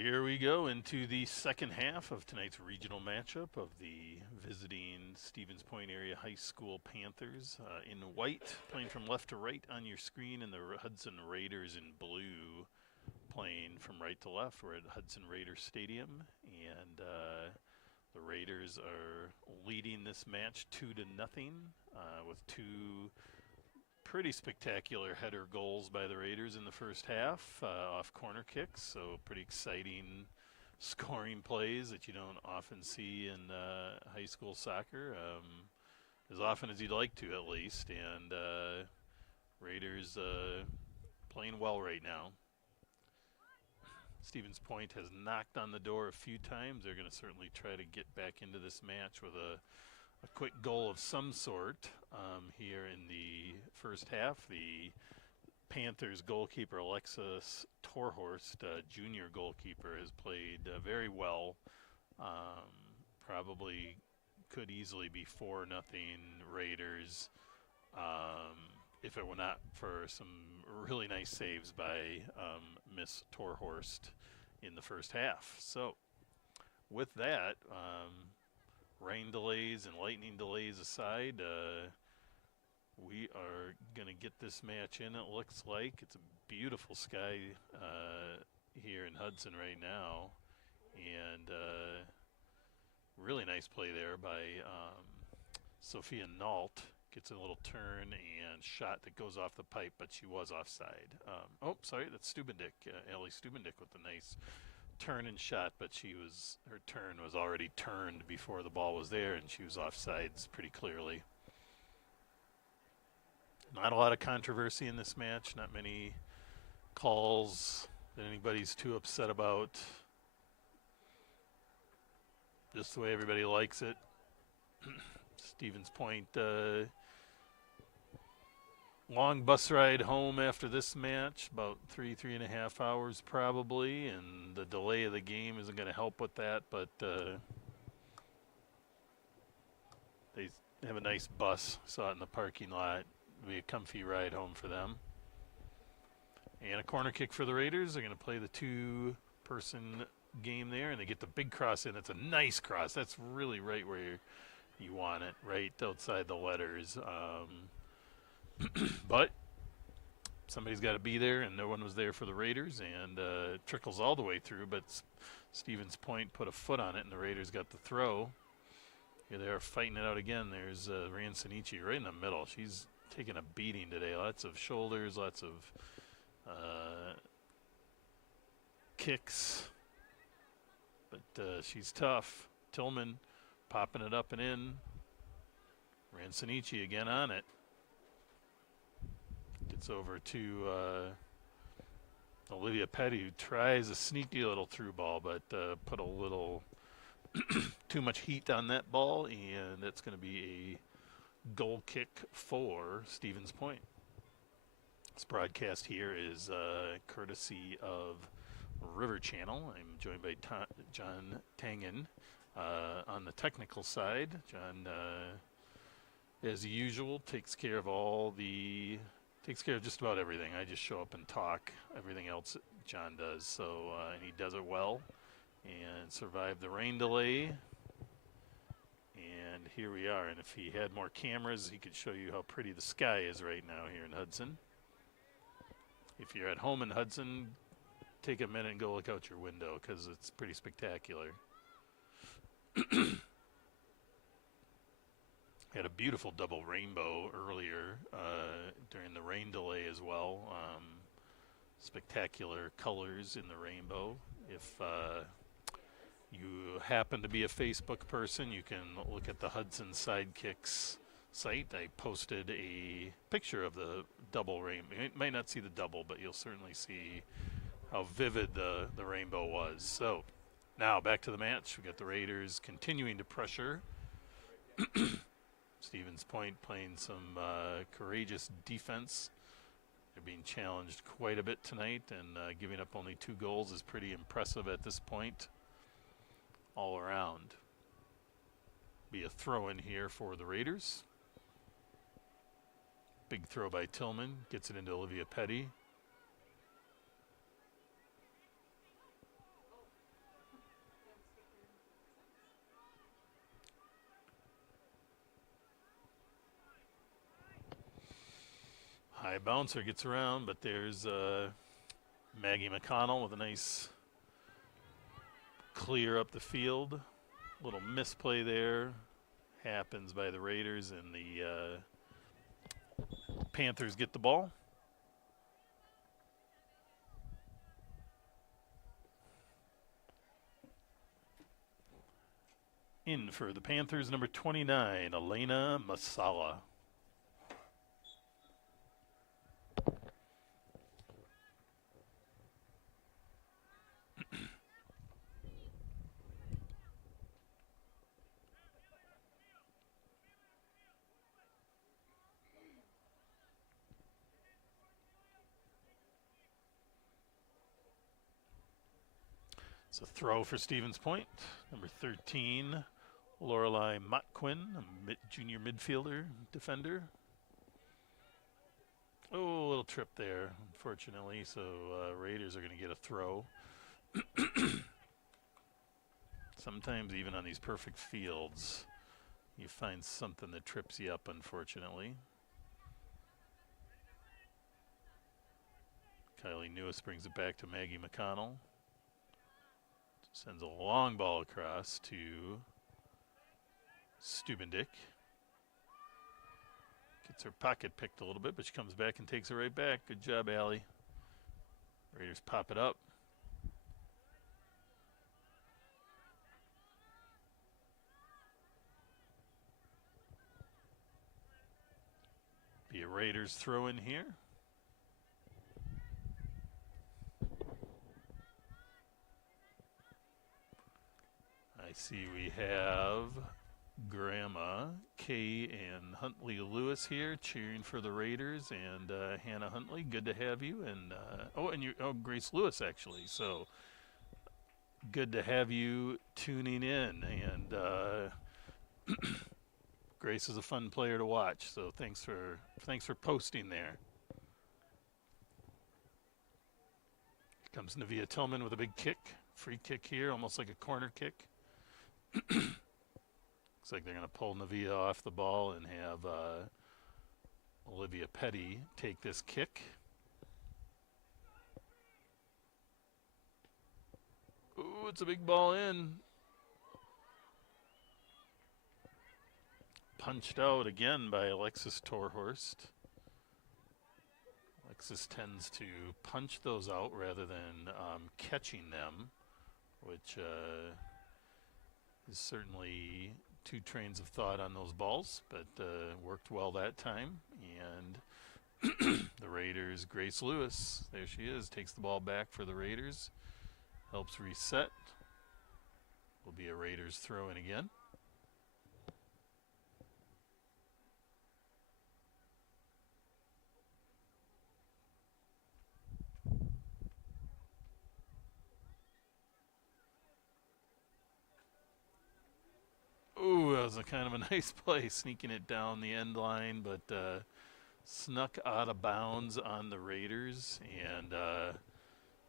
Here we go into the second half of tonight's regional matchup of the visiting Stevens Point Area High School Panthers in white, playing from left to right on your screen, and the Hudson Raiders in blue, playing from right to left. We're at Hudson Raider Stadium, and the Raiders are leading this match 2-0 with two pretty spectacular header goals by the Raiders in the first half off corner kicks. So pretty exciting scoring plays that you don't often see in high school soccer, as often as you'd like to at least. And Raiders playing well right now. Stevens Point has knocked on the door a few times. They're going to certainly try to get back into this match with a quick goal of some sort here in the first half. The Panthers goalkeeper, Alexis Torhorst, junior goalkeeper, has played very well. Probably could easily be 4-0 Raiders if it were not for some really nice saves by Miss Torhorst in the first half. So with that, rain delays and lightning delays aside, we are going to get this match in, it looks like. It's a beautiful sky here in Hudson right now. And really nice play there by Sophia Nault. Gets a little turn and shot that goes off the pipe, but she was offside. Oh, sorry, that's Stubendick. Ellie Stubendick with the nice turn and shot, but her turn was already turned before the ball was there, and she was offsides pretty clearly. Not a lot of controversy in this match, not many calls that anybody's too upset about. Just the way everybody likes it. Stevens Point, long bus ride home after this match, about 3.5 hours probably, and the delay of the game isn't going to help with that, but they have a nice bus. Saw it in the parking lot. It'll be a comfy ride home for them. And a corner kick for the Raiders. They're going to play the two-person game there, and they get the big cross in. It's a nice cross. That's really right where you want it, right outside the letters. But somebody's got to be there, and no one was there for the Raiders, and it trickles all the way through, but Stevens Point put a foot on it, and the Raiders got the throw. Here they are fighting it out again. There's Ransonici right in the middle. She's taking a beating today. Lots of shoulders, lots of kicks, but she's tough. Tillman popping it up and in. Ransonici again on it. Gets over to Olivia Petty, who tries a sneaky little through ball, but put a little too much heat on that ball, and that's going to be a goal kick for Stevens Point. This broadcast here is courtesy of River Channel. I'm joined by John Tangen on the technical side. John, as usual, takes care of just about everything. I just show up and talk. Everything else John does. So and he does it well. And survived the rain delay. And here we are. And if he had more cameras, he could show you how pretty the sky is right now here in Hudson. If you're at home in Hudson, take a minute and go look out your window, because it's pretty spectacular. Had a beautiful double rainbow earlier during the rain delay as well. Spectacular colors in the rainbow. If you happen to be a Facebook person, you can look at the Hudson Sidekicks site. I posted a picture of the double rainbow. You might not see the double, but you'll certainly see how vivid the rainbow was. So now back to the match. We got the Raiders continuing to pressure. Stevens Point playing some courageous defense. They're being challenged quite a bit tonight, and giving up only 2 goals is pretty impressive at this point all around. Be a throw in here for the Raiders. Big throw by Tillman, gets it into Olivia Petty. High bouncer gets around, but there's Maggie McConnell with a nice clear up the field. Little misplay there happens by the Raiders, and the Panthers get the ball. In for the Panthers, number 29, Elena Masala. It's a throw for Stevens Point. Number 13, Lorelei Motquin, a junior midfielder, defender. Oh, a little trip there, unfortunately. So Raiders are going to get a throw. Sometimes even on these perfect fields, you find something that trips you up, unfortunately. Kylie Newis brings it back to Maggie McConnell. Sends a long ball across to Stubendick. Gets her pocket picked a little bit, but she comes back and takes it right back. Good job, Allie. Raiders pop it up. Be a Raiders throw in here. I see we have Grandma Kay and Huntley Lewis here cheering for the Raiders, and Hannah Huntley, good to have you. And Grace Lewis actually. So good to have you tuning in. And Grace is a fun player to watch. So thanks for posting there. Here comes Nevaeh Tillman with a big kick, free kick here, almost like a corner kick. Looks like they're going to pull Nevaeh off the ball and have Olivia Petty take this kick. Ooh, it's a big ball in. Punched out again by Alexis Torhorst. Alexis tends to punch those out rather than catching them, which is certainly two trains of thought on those balls, but worked well that time. And the Raiders, Grace Lewis, there she is, takes the ball back for the Raiders, helps reset. Will be a Raiders throw in again. Ooh, that was a kind of a nice play, sneaking it down the end line, but snuck out of bounds on the Raiders, and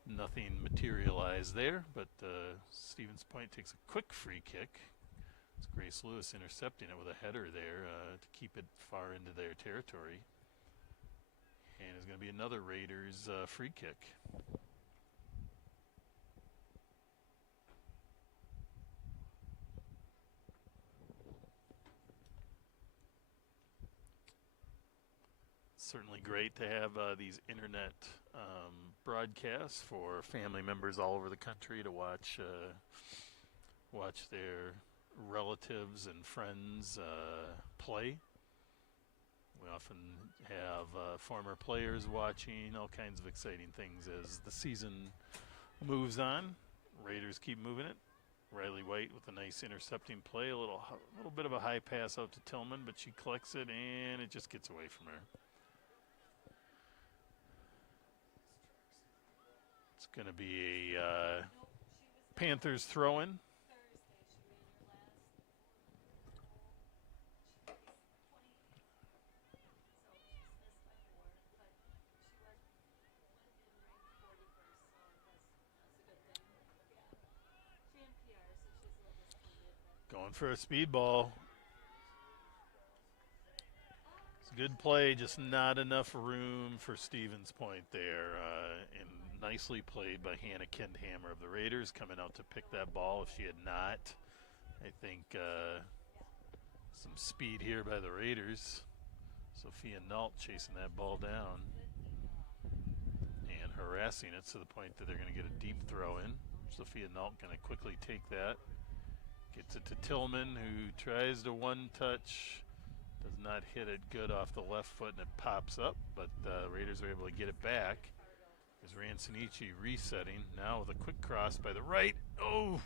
nothing materialized there. But Stevens Point takes a quick free kick. It's Grace Lewis intercepting it with a header there to keep it far into their territory. And it's going to be another Raiders free kick. Certainly great to have these internet broadcasts for family members all over the country to watch their relatives and friends play. We often have former players watching, all kinds of exciting things as the season moves on. Raiders keep moving it. Riley White with a nice intercepting play, a little bit of a high pass out to Tillman, but she collects it and it just gets away from her. It's going to be a Panthers throw-in. Going for a speed ball. good play, just not enough room for Stevens Point there. And nicely played by Hannah Kendhammer of the Raiders, coming out to pick that ball. If she had not, I think some speed here by the Raiders. Sophia Nault chasing that ball down and harassing it to the point that they're going to get a deep throw in. Sophia Nault going to quickly take that. Gets it to Tillman, who tries to one-touch. Does not hit it good off the left foot, and it pops up. But the Raiders are able to get it back. There's Rancinici resetting. Now with a quick cross by the right. Oh!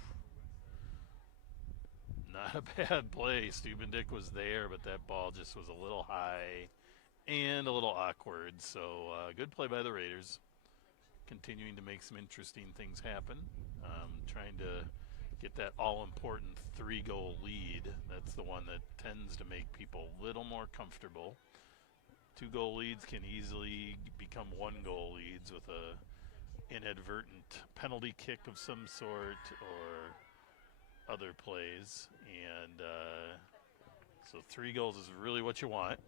Not a bad play. Stubendick was there, but that ball just was a little high and a little awkward. So good play by the Raiders. Continuing to make some interesting things happen. Trying to get that all-important 3-goal lead. That's the one that tends to make people a little more comfortable. 2-goal leads can easily become 1-goal leads with a inadvertent penalty kick of some sort or other plays. And so 3 goals is really what you want.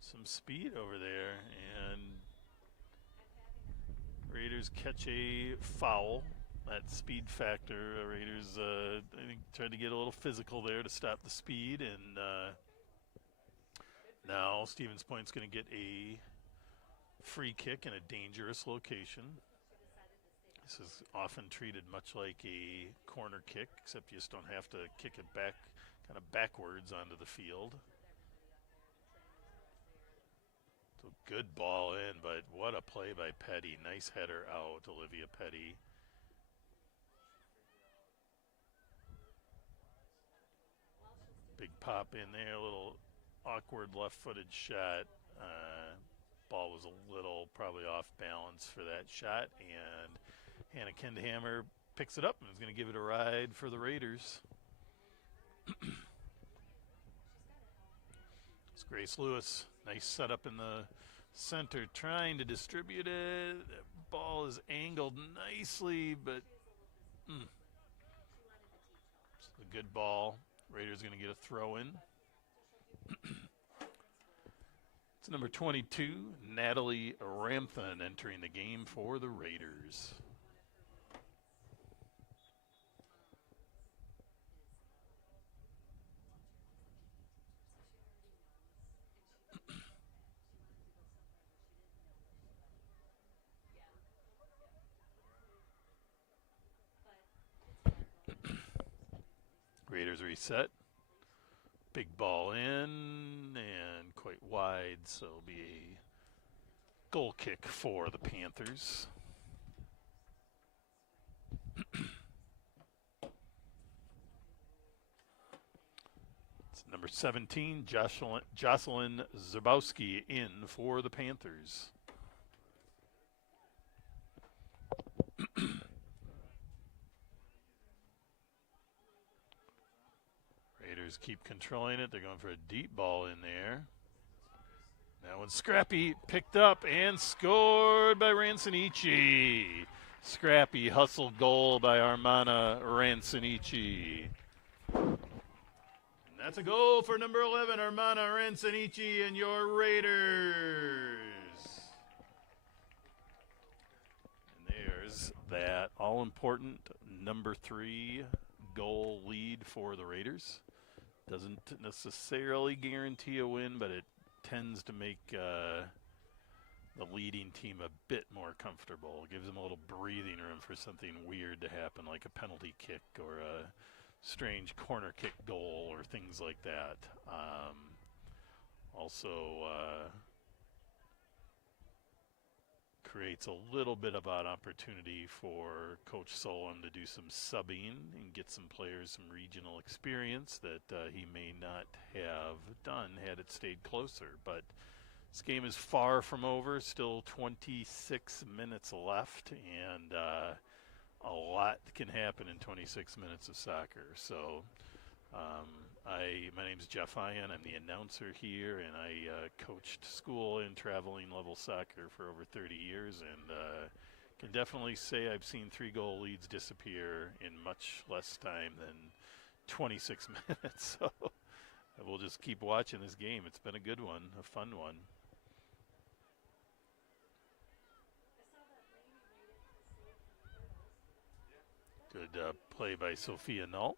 Some speed over there, and Raiders catch a foul. That speed factor, Raiders, I think, tried to get a little physical there to stop the speed, and now Stevens Point's going to get a free kick in a dangerous location. This is often treated much like a corner kick, except you just don't have to kick it back, kind of backwards onto the field. So good ball in, but what a play by Petty. Nice header out, Olivia Petty. Big pop in there, a little awkward left-footed shot. Ball was a little probably off balance for that shot, and Hannah Kendhammer picks it up and is going to give it a ride for the Raiders. It's Grace Lewis. Nice setup in the center, trying to distribute it. That ball is angled nicely, but it's a good ball. Raiders going to get a throw in. It's number 22, Natalie Ramthan, entering the game for the Raiders. Raiders reset. Big ball in and quite wide, so it'll be a goal kick for the Panthers. It's number 17, Jocelyn Zabowski, in for the Panthers. Raiders keep controlling it. They're going for a deep ball in there. That one's scrappy, picked up and scored by Rancinici. Scrappy hustle goal by Armana Rancinici. And that's a goal for number 11, Armana Rancinici, and your Raiders. And there's that all-important number 3 goal lead for the Raiders. Doesn't necessarily guarantee a win, but it tends to make the leading team a bit more comfortable. It gives them a little breathing room for something weird to happen, like a penalty kick or a strange corner kick goal or things like that. Also creates a little bit of an opportunity for Coach Solom to do some subbing and get some players some regional experience that he may not have done had it stayed closer. But this game is far from over, still 26 minutes left, and a lot can happen in 26 minutes of soccer. So My name's Jeff Ian. I'm the announcer here, and I coached school and traveling level soccer for over 30 years, and can definitely say I've seen 3-goal leads disappear in much less time than 26 minutes. So we'll just keep watching this game. It's been a good one, a fun one. Good play by Sophia Null.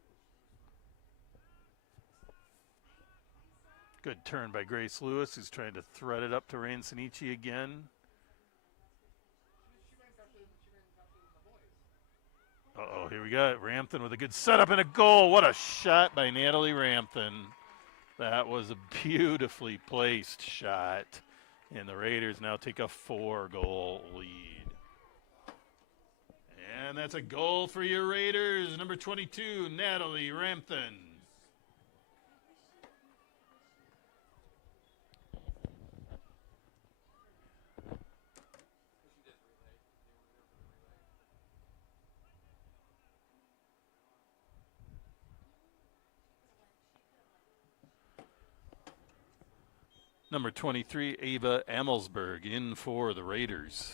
Good turn by Grace Lewis, who's trying to thread it up to Ransonici again. Uh-oh, here we go. Rampton with a good setup and a goal. What a shot by Natalie Rampton. That was a beautifully placed shot. And the Raiders now take a 4-goal lead. And that's a goal for your Raiders. Number 22, Natalie Rampton. Number 23, Ava Amelsberg in for the Raiders.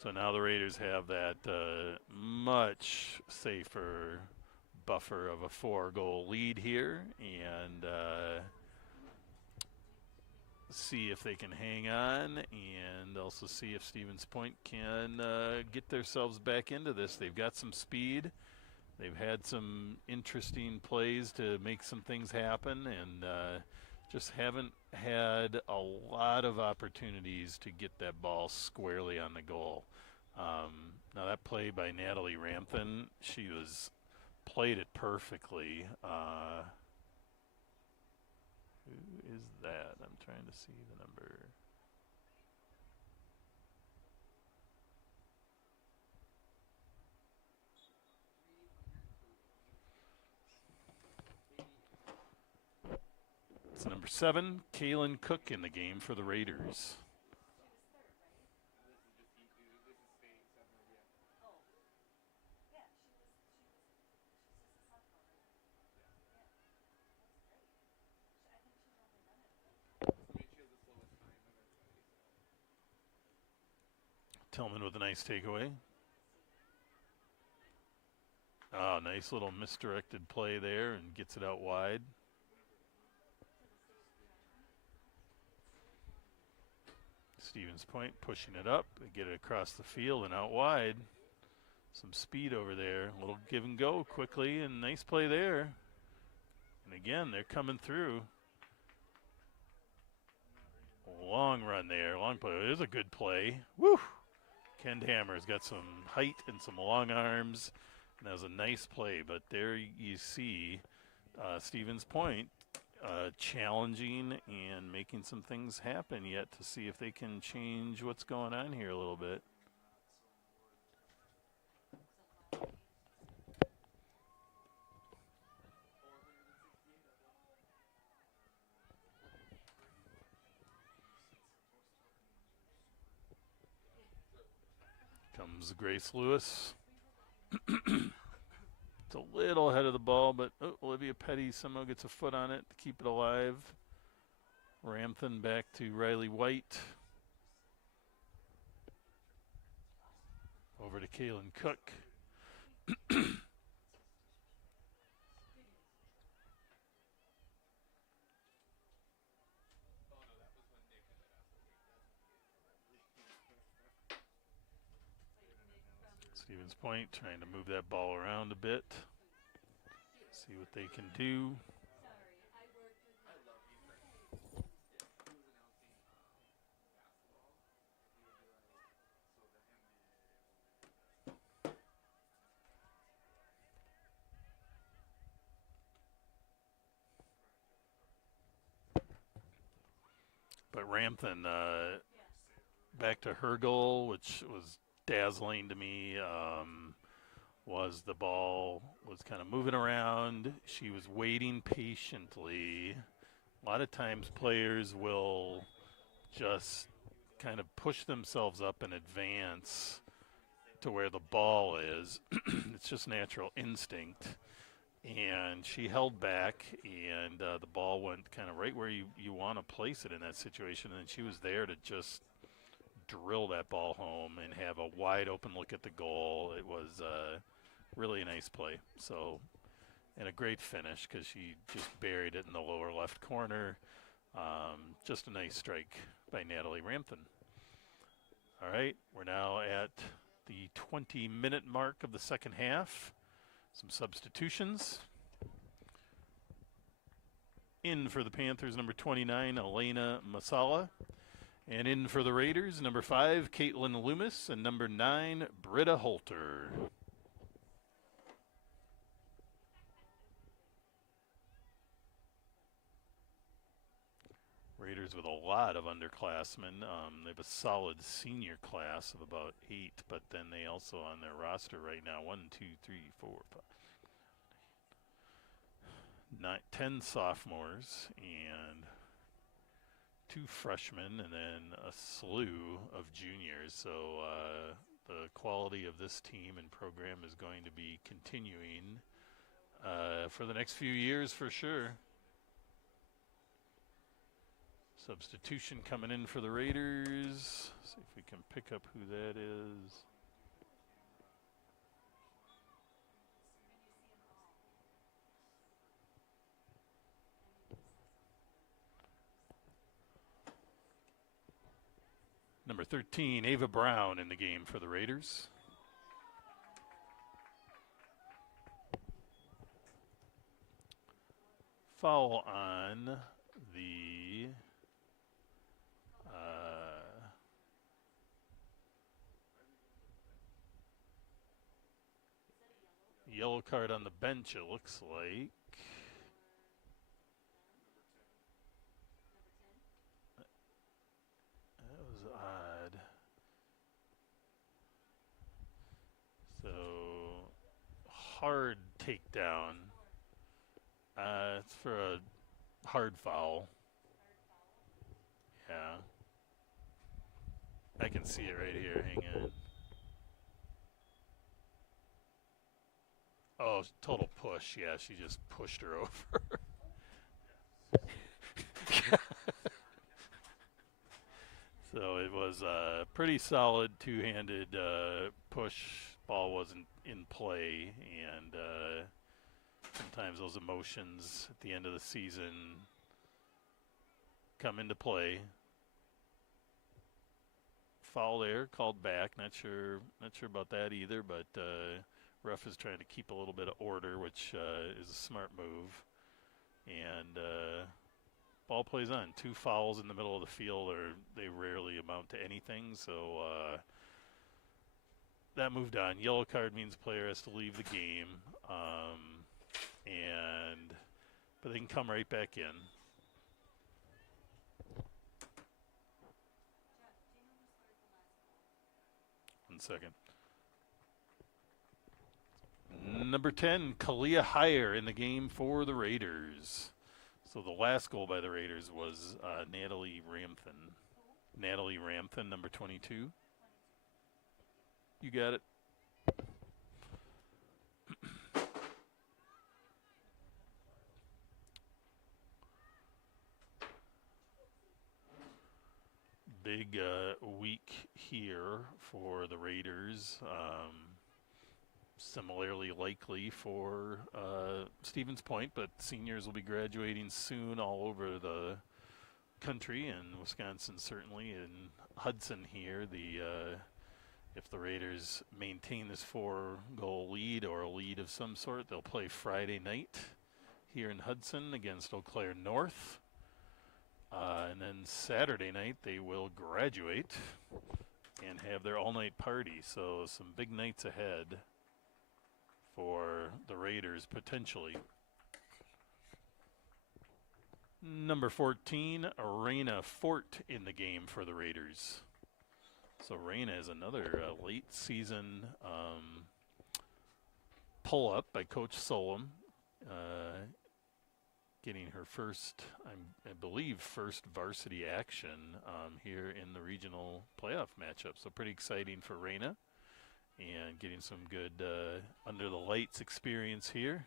So now the Raiders have that much safer buffer of a 4-goal lead here, and see if they can hang on, and also see if Stevens Point can get themselves back into this. They've got some speed. They've had some interesting plays to make some things happen, and just haven't had a lot of opportunities to get that ball squarely on the goal. Now that play by Natalie Rampton, she played it perfectly. Who is that? I'm trying to see the number. It's number 7, Kaylin Cook in the game for the Raiders. Tillman with a nice takeaway. Oh, nice little misdirected play there and gets it out wide. Stevens Point pushing it up. They get it across the field and out wide. Some speed over there. A little give and go quickly, and nice play there. And again, they're coming through. Long run there. Long play. It is a good play. Woo! Ken Hammer's got some height and some long arms. And that was a nice play. But there you see Stevens Point challenging and making some things happen yet to see if they can change what's going on here a little bit. Comes Grace Lewis. It's a little ahead of the ball, but Olivia Petty somehow gets a foot on it to keep it alive. Rampton back to Riley White. Over to Kaylin Cook. Stevens Point trying to move that ball around a bit. See what they can do. But Rampton back to her goal, which was dazzling to me. Was the ball was kind of moving around. She was waiting patiently. A lot of times players will just kind of push themselves up in advance to where the ball is. It's just natural instinct. And she held back, and the ball went kind of right where you want to place it in that situation. And she was there to just drill that ball home and have a wide open look at the goal. It was really a nice play. So, and a great finish because she just buried it in the lower left corner. Just a nice strike by Natalie Ramthen. All right, we're now at the 20-minute mark of the second half. Some substitutions. In for the Panthers, number 29, Elena Masala. And in for the Raiders, number 5, Caitlin Loomis, and number 9, Britta Holter. Raiders with a lot of underclassmen. They have a solid senior class of about 8, but then they also on their roster right now, 1, 2, 3, 4, 5, 10 sophomores and 2 freshmen, and then a slew of juniors. So the quality of this team and program is going to be continuing for the next few years for sure. Substitution coming in for the Raiders. See if we can pick up who that is. Number 13, Ava Brown in the game for the Raiders. Foul on the yellow card on the bench, it looks like. That was odd. So, hard takedown. It's for a hard foul. Yeah. I can see it right here. Hang on. Oh, total push. Yeah, she just pushed her over. So it was a pretty solid two-handed push. Ball wasn't in play, and sometimes those emotions at the end of the season come into play. Foul there, called back. Not sure about that either, but ref is trying to keep a little bit of order, which is a smart move. And ball plays on. 2 fouls in the middle of the field, or they rarely amount to anything. So that moved on. Yellow card means the player has to leave the game, but they can come right back in. One second. Number 10, Kalia Heyer in the game for the Raiders. So the last goal by the Raiders was Natalie Ramthen. Natalie Ramthen, number 22. You got it. Big week here for the Raiders. Similarly likely for Stevens Point, but seniors will be graduating soon all over the country, and Wisconsin certainly. In Hudson here, if the Raiders maintain this 4-goal lead or a lead of some sort, they'll play Friday night here in Hudson against Eau Claire North. And then Saturday night they will graduate and have their all-night party. So some big nights ahead for the Raiders potentially. Number 14, Raina Fort in the game for the Raiders. So Raina is another late season pull-up by Coach Solom. Getting her first, I believe, first varsity action here in the regional playoff matchup. So pretty exciting for Raina. and getting some good under the lights experience here.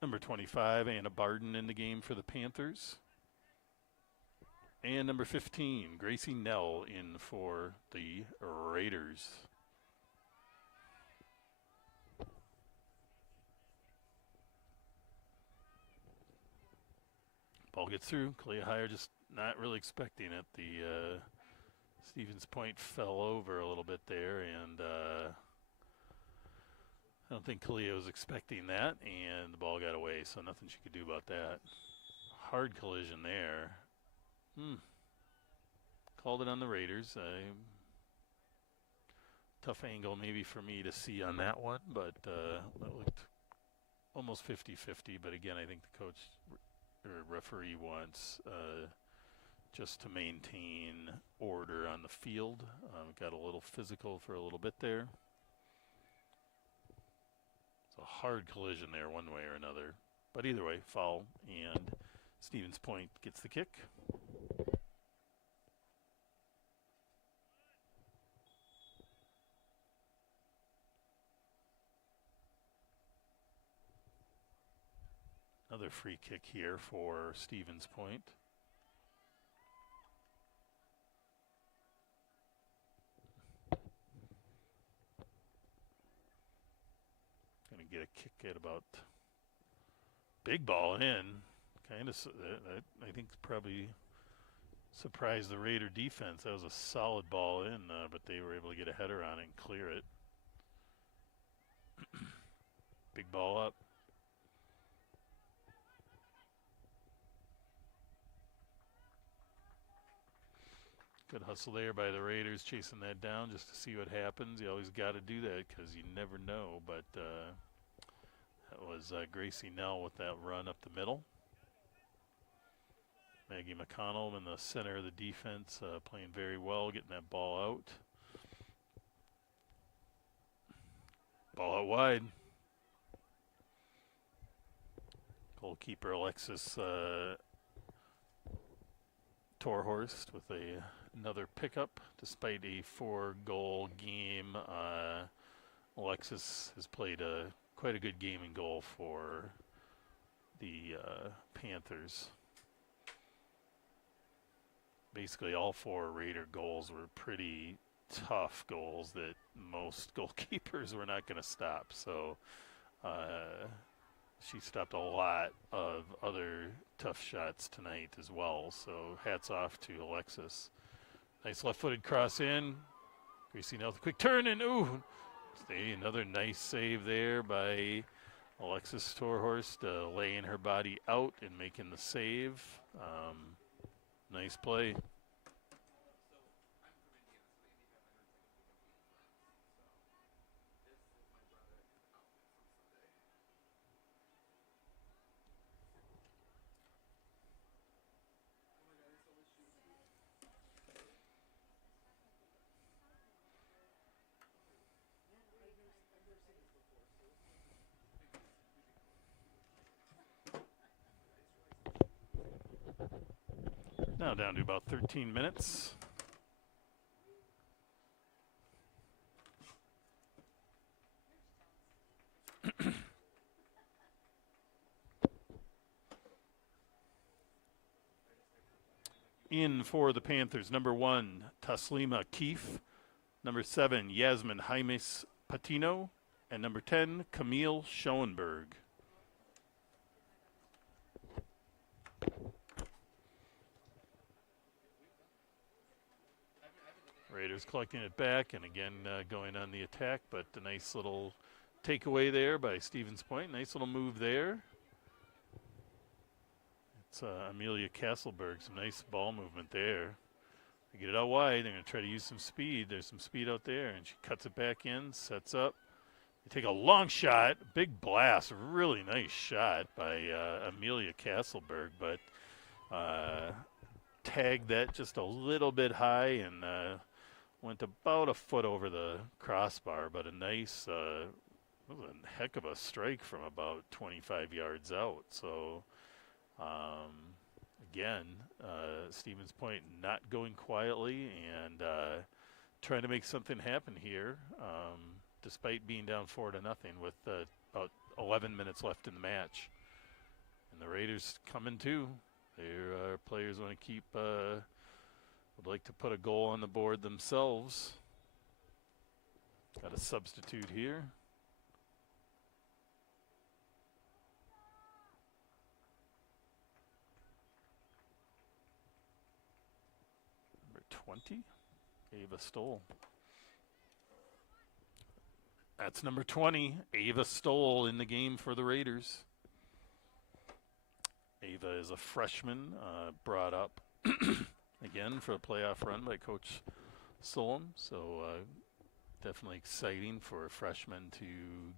Number 25, Anna Barden in the game for the Panthers. And number 15, Gracie Nell in for the Raiders. Ball gets through. Kalia Hire just not really expecting it. The Stevens Point fell over a little bit there, and I don't think Kalia was expecting that, and the ball got away, so nothing she could do about that. Hard collision there. Called it on the Raiders. Tough angle maybe for me to see on that one, but that looked almost 50-50. But again, I think the coach or referee wants just to maintain order on the field. Got a little physical for a little bit there. It's a hard collision there one way or another. But either way, foul, and Stevens Point gets the kick. Another free kick here for Stevens Point. Gonna get a kick at about big ball in. Kind of, I think probably surprised the Raider defense. That was a solid ball in, but they were able to get a header on it and clear it. Big ball up. Good hustle there by the Raiders, chasing that down just to see what happens. You always got to do that because you never know. But that was Gracie Nell with that run up the middle. Maggie McConnell in the center of the defense, playing very well, getting that ball out. Ball out wide. Goalkeeper Alexis Torhorst with another pickup. Despite a 4-goal game, Alexis has played quite a good game in goal for the Panthers. Basically, all 4 Raider goals were pretty tough goals that most goalkeepers were not going to stop. So she stopped a lot of other tough shots tonight as well. So hats off to Alexis. Nice left-footed cross in. Gracie Nell with a quick turn, and another nice save there by Alexis Torhorst, laying her body out and making the save. Nice play. Now down to about 13 minutes. In for the Panthers, number 1, Taslima Keefe. Number 7, Yasmin Jaimes Patino. And number 10, Camille Schoenberg. Raiders collecting it back, and again going on the attack, but a nice little takeaway there by Stevens Point. Nice little move there. It's Amelia Castleberg, some nice ball movement there. They get it out wide. They're going to try to use some speed. There's some speed out there, and she cuts it back in, sets up. They take a long shot, big blast, really nice shot by Amelia Castleberg, but Tagged that just a little bit high and went about a foot over the crossbar, but a nice, was a heck of a strike from about 25 yards out. So, again, Stevens Point not going quietly and trying to make something happen here, despite being down 4-0 with about 11 minutes left in the match. And the Raiders coming too. Their players want to keep, would like to put a goal on the board themselves. Got a substitute here. Number 20, Ava Stoll. That's number 20, Ava Stoll in the game for the Raiders. Ava is a freshman, brought up again for a playoff run by Coach Solom. So definitely exciting for a freshman to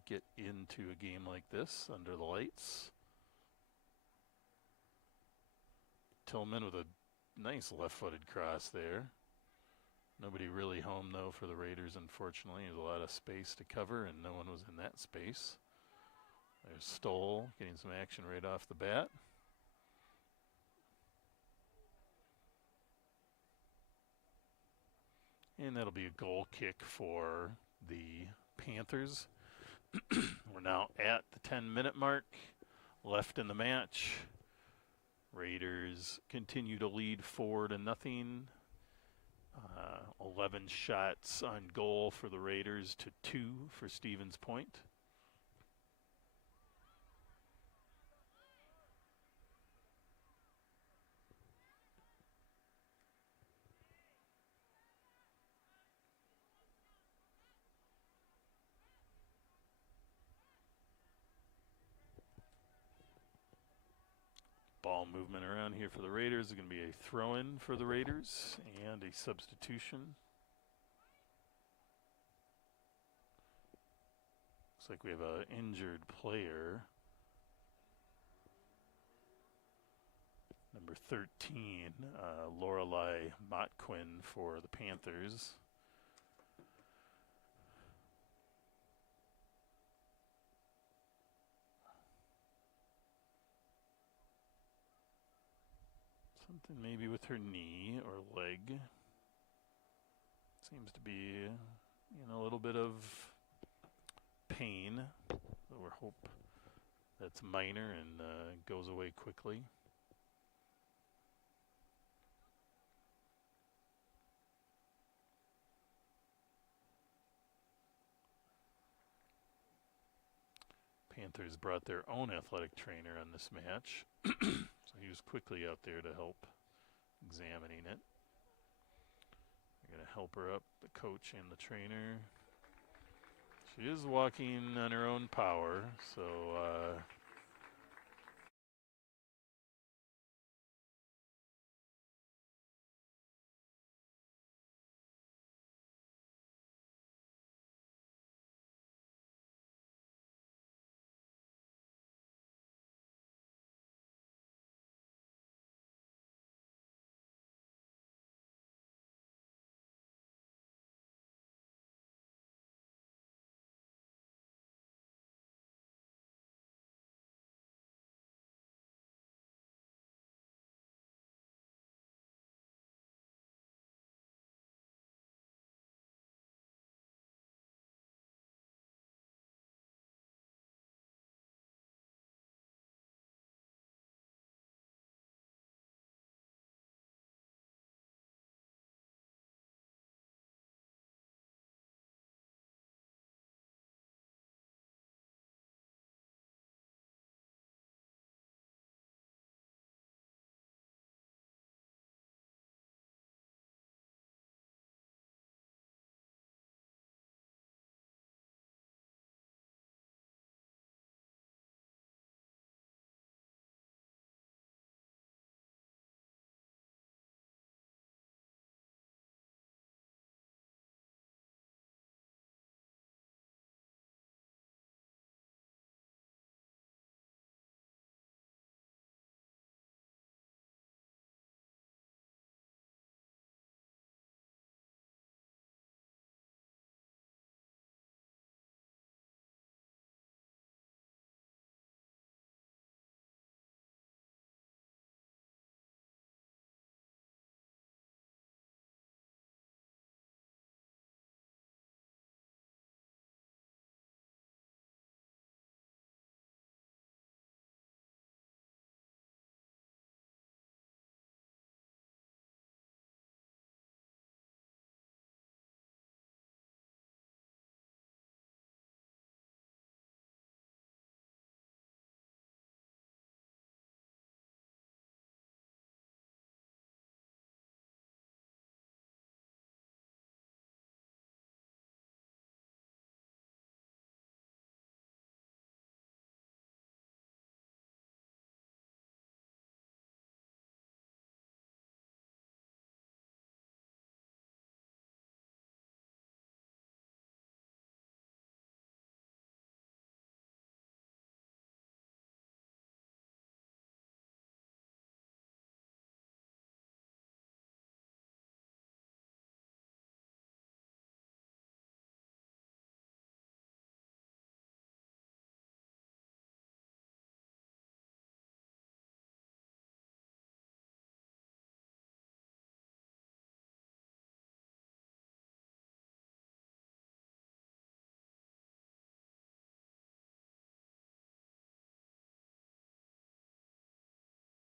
get into a game like this under the lights. Tillman with a nice left-footed cross there. Nobody really home, though, for the Raiders, unfortunately. There's a lot of space to cover, and no one was in that space. There's Stoll getting some action right off the bat. And that'll be a goal kick for the Panthers. We're now at the 10-minute mark, left in the match. Raiders continue to lead 4-0. 11 shots on goal for the Raiders to 2 for Stevens Point. Ball movement around here for the Raiders is going to be a throw-in for the Raiders and a substitution. Looks like we have an injured player. Number 13, Lorelei Motquin for the Panthers. Something maybe with her knee or leg. Seems to be in a little bit of pain. So we hope that's minor and goes away quickly. Panthers brought their own athletic trainer on this match. So he was quickly out there to help examining it. They're going to help her up, the coach and the trainer. She is walking on her own power, so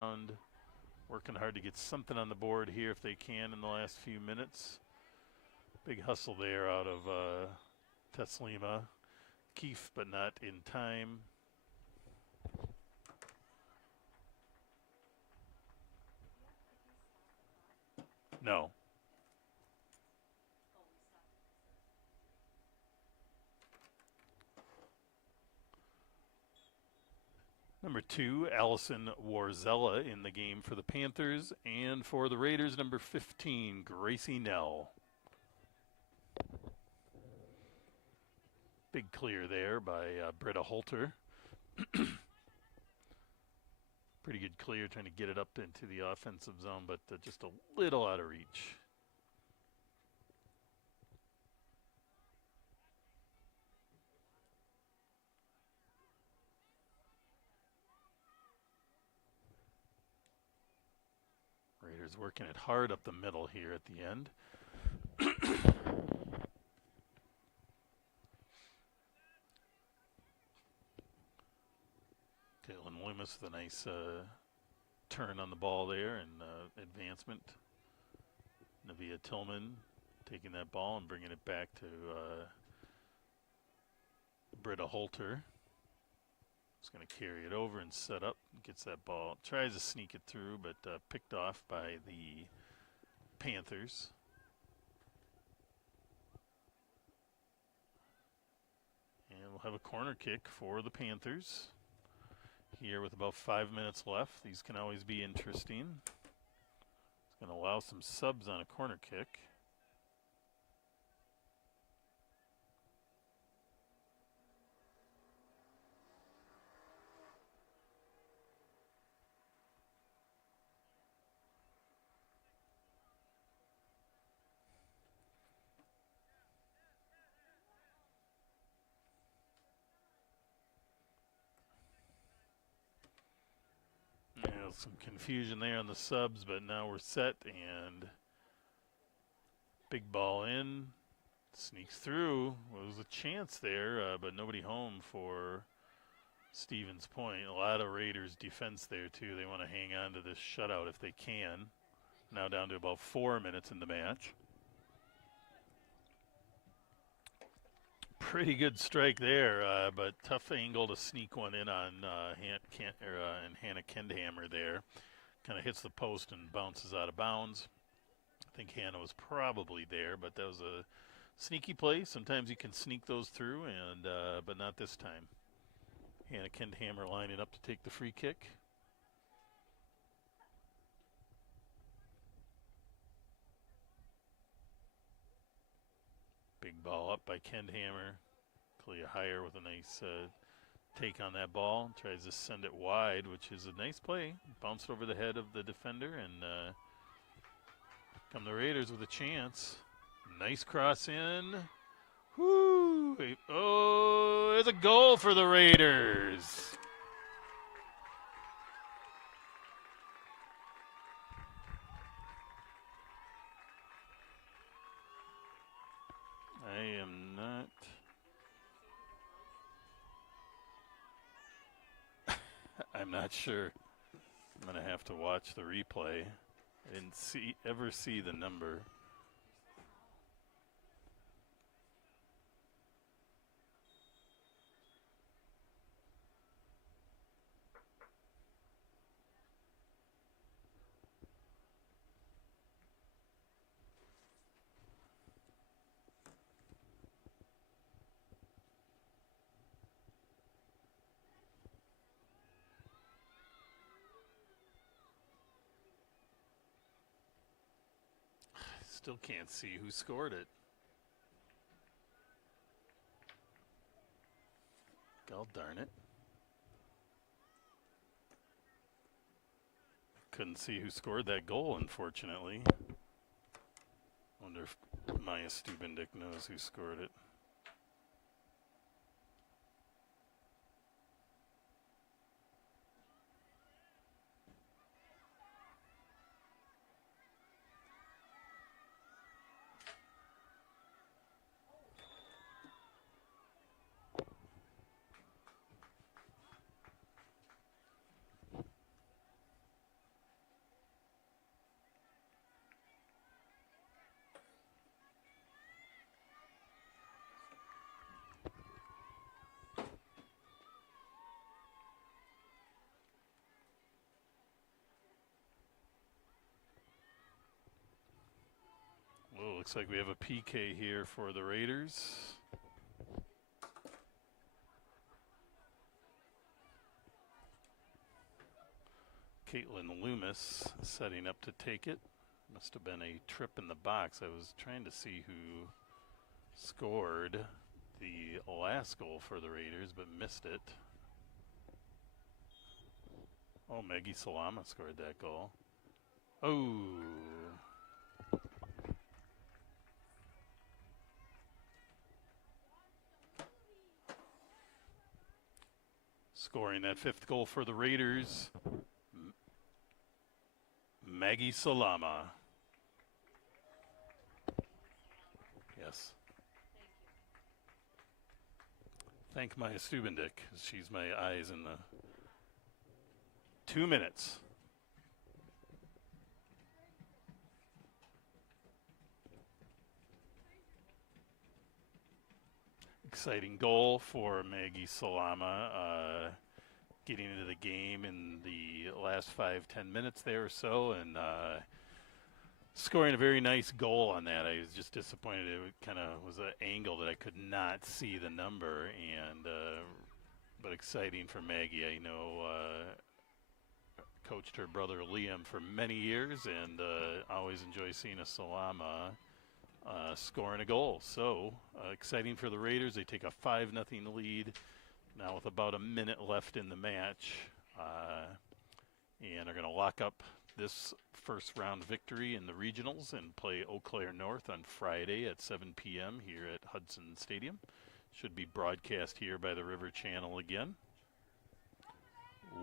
Working hard to get something on the board here if they can in the last few minutes. Big hustle there out of Teslima. Keefe, but not in time. No. Number 2, Allison Warzella in the game for the Panthers. And for the Raiders, number 15, Gracie Nell. Big clear there by Britta Holter. Pretty good clear, trying to get it up into the offensive zone, but just a little out of reach. Raiders working it hard up the middle here at the end. Caitlin Loomis with a nice turn on the ball there and advancement. Navia Tillman taking that ball and bringing it back to Britta Holter. Just going to carry it over and set up. Gets that ball. Tries to sneak it through, but picked off by the Panthers. And we'll have a corner kick for the Panthers. Here with about 5 minutes left. These can always be interesting. It's going to allow some subs on a corner kick. Some confusion there on the subs, but now we're set and big ball in, sneaks through. Well, there was a chance there, but nobody home for Stevens Point. A lot of Raiders defense there too. They want to hang on to this shutout if they can. Now down to about 4 minutes in the match. Pretty good strike there, but tough angle to sneak one in on Hannah Kendhammer there. Kind of hits the post and bounces out of bounds. I think Hannah was probably there, but that was a sneaky play. Sometimes you can sneak those through, and but not this time. Hannah Kendhammer lining up to take the free kick. Big ball up by Kendhammer. Clea higher with a nice take on that ball. Tries to send it wide, which is a nice play. Bounced over the head of the defender, and come the Raiders with a chance. Nice cross in. Whoo! Oh, there's a goal for the Raiders. I am not. I'm not sure. I'm going to have to watch the replay. I didn't ever see the number. Still can't see who scored it. God darn it. Couldn't see who scored that goal, unfortunately. Wonder if Maya Stubendick knows who scored it. looks like we have a PK here for the Raiders. Caitlin Loomis setting up to take it. Must have been a trip in the box. I was trying to see who scored the last goal for the Raiders, but missed it. Oh, Maggie Salama scored that goal. Oh. Scoring that 5th goal for the Raiders, Maggie Salama. Yes. Thank Maya Stubendick, she's my eyes in the 2 minutes. Exciting goal for Maggie Salama, getting into the game in the last 5-10 minutes there or so, and scoring a very nice goal on that. I was just disappointed. It kind of was an angle that I could not see the number, and but exciting for Maggie. I know coached her brother Liam for many years, and always enjoy seeing a Salama scoring a goal. So exciting for the Raiders. They take a 5-0 lead now with about a minute left in the match, and are going to lock up this first round victory in the regionals and play Eau Claire North on Friday at 7 p.m. here at Hudson Stadium. Should be broadcast here by the River Channel again.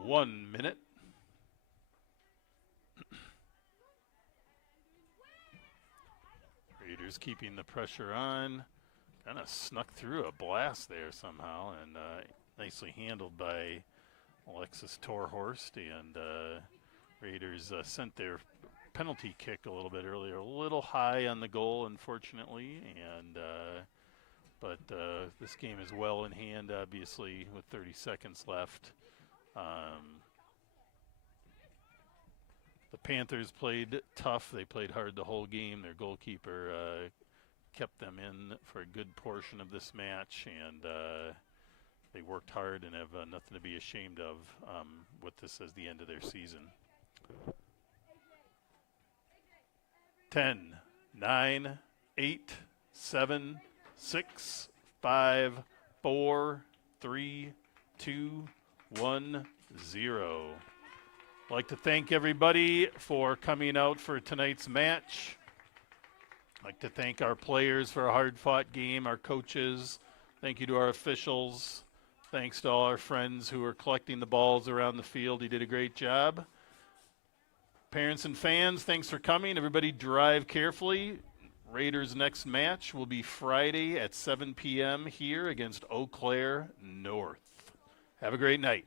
1 minute. Raiders keeping the pressure on. Kind of snuck through a blast there somehow, and nicely handled by Alexis Torhorst. And Raiders sent their penalty kick a little bit earlier, a little high on the goal, unfortunately. And but this game is well in hand, obviously, with 30 seconds left. The Panthers played tough. They played hard the whole game. Their goalkeeper kept them in for a good portion of this match, and they worked hard and have nothing to be ashamed of with this as the end of their season. 10, 9, 8, 7, 6, 5, 4, 3, 2, 1, 0. I'd like to thank everybody for coming out for tonight's match. I'd like to thank our players for a hard-fought game, our coaches. Thank you to our officials. Thanks to all our friends who are collecting the balls around the field. You did a great job. Parents and fans, thanks for coming. Everybody drive carefully. Raiders' next match will be Friday at 7 p.m. here against Eau Claire North. Have a great night.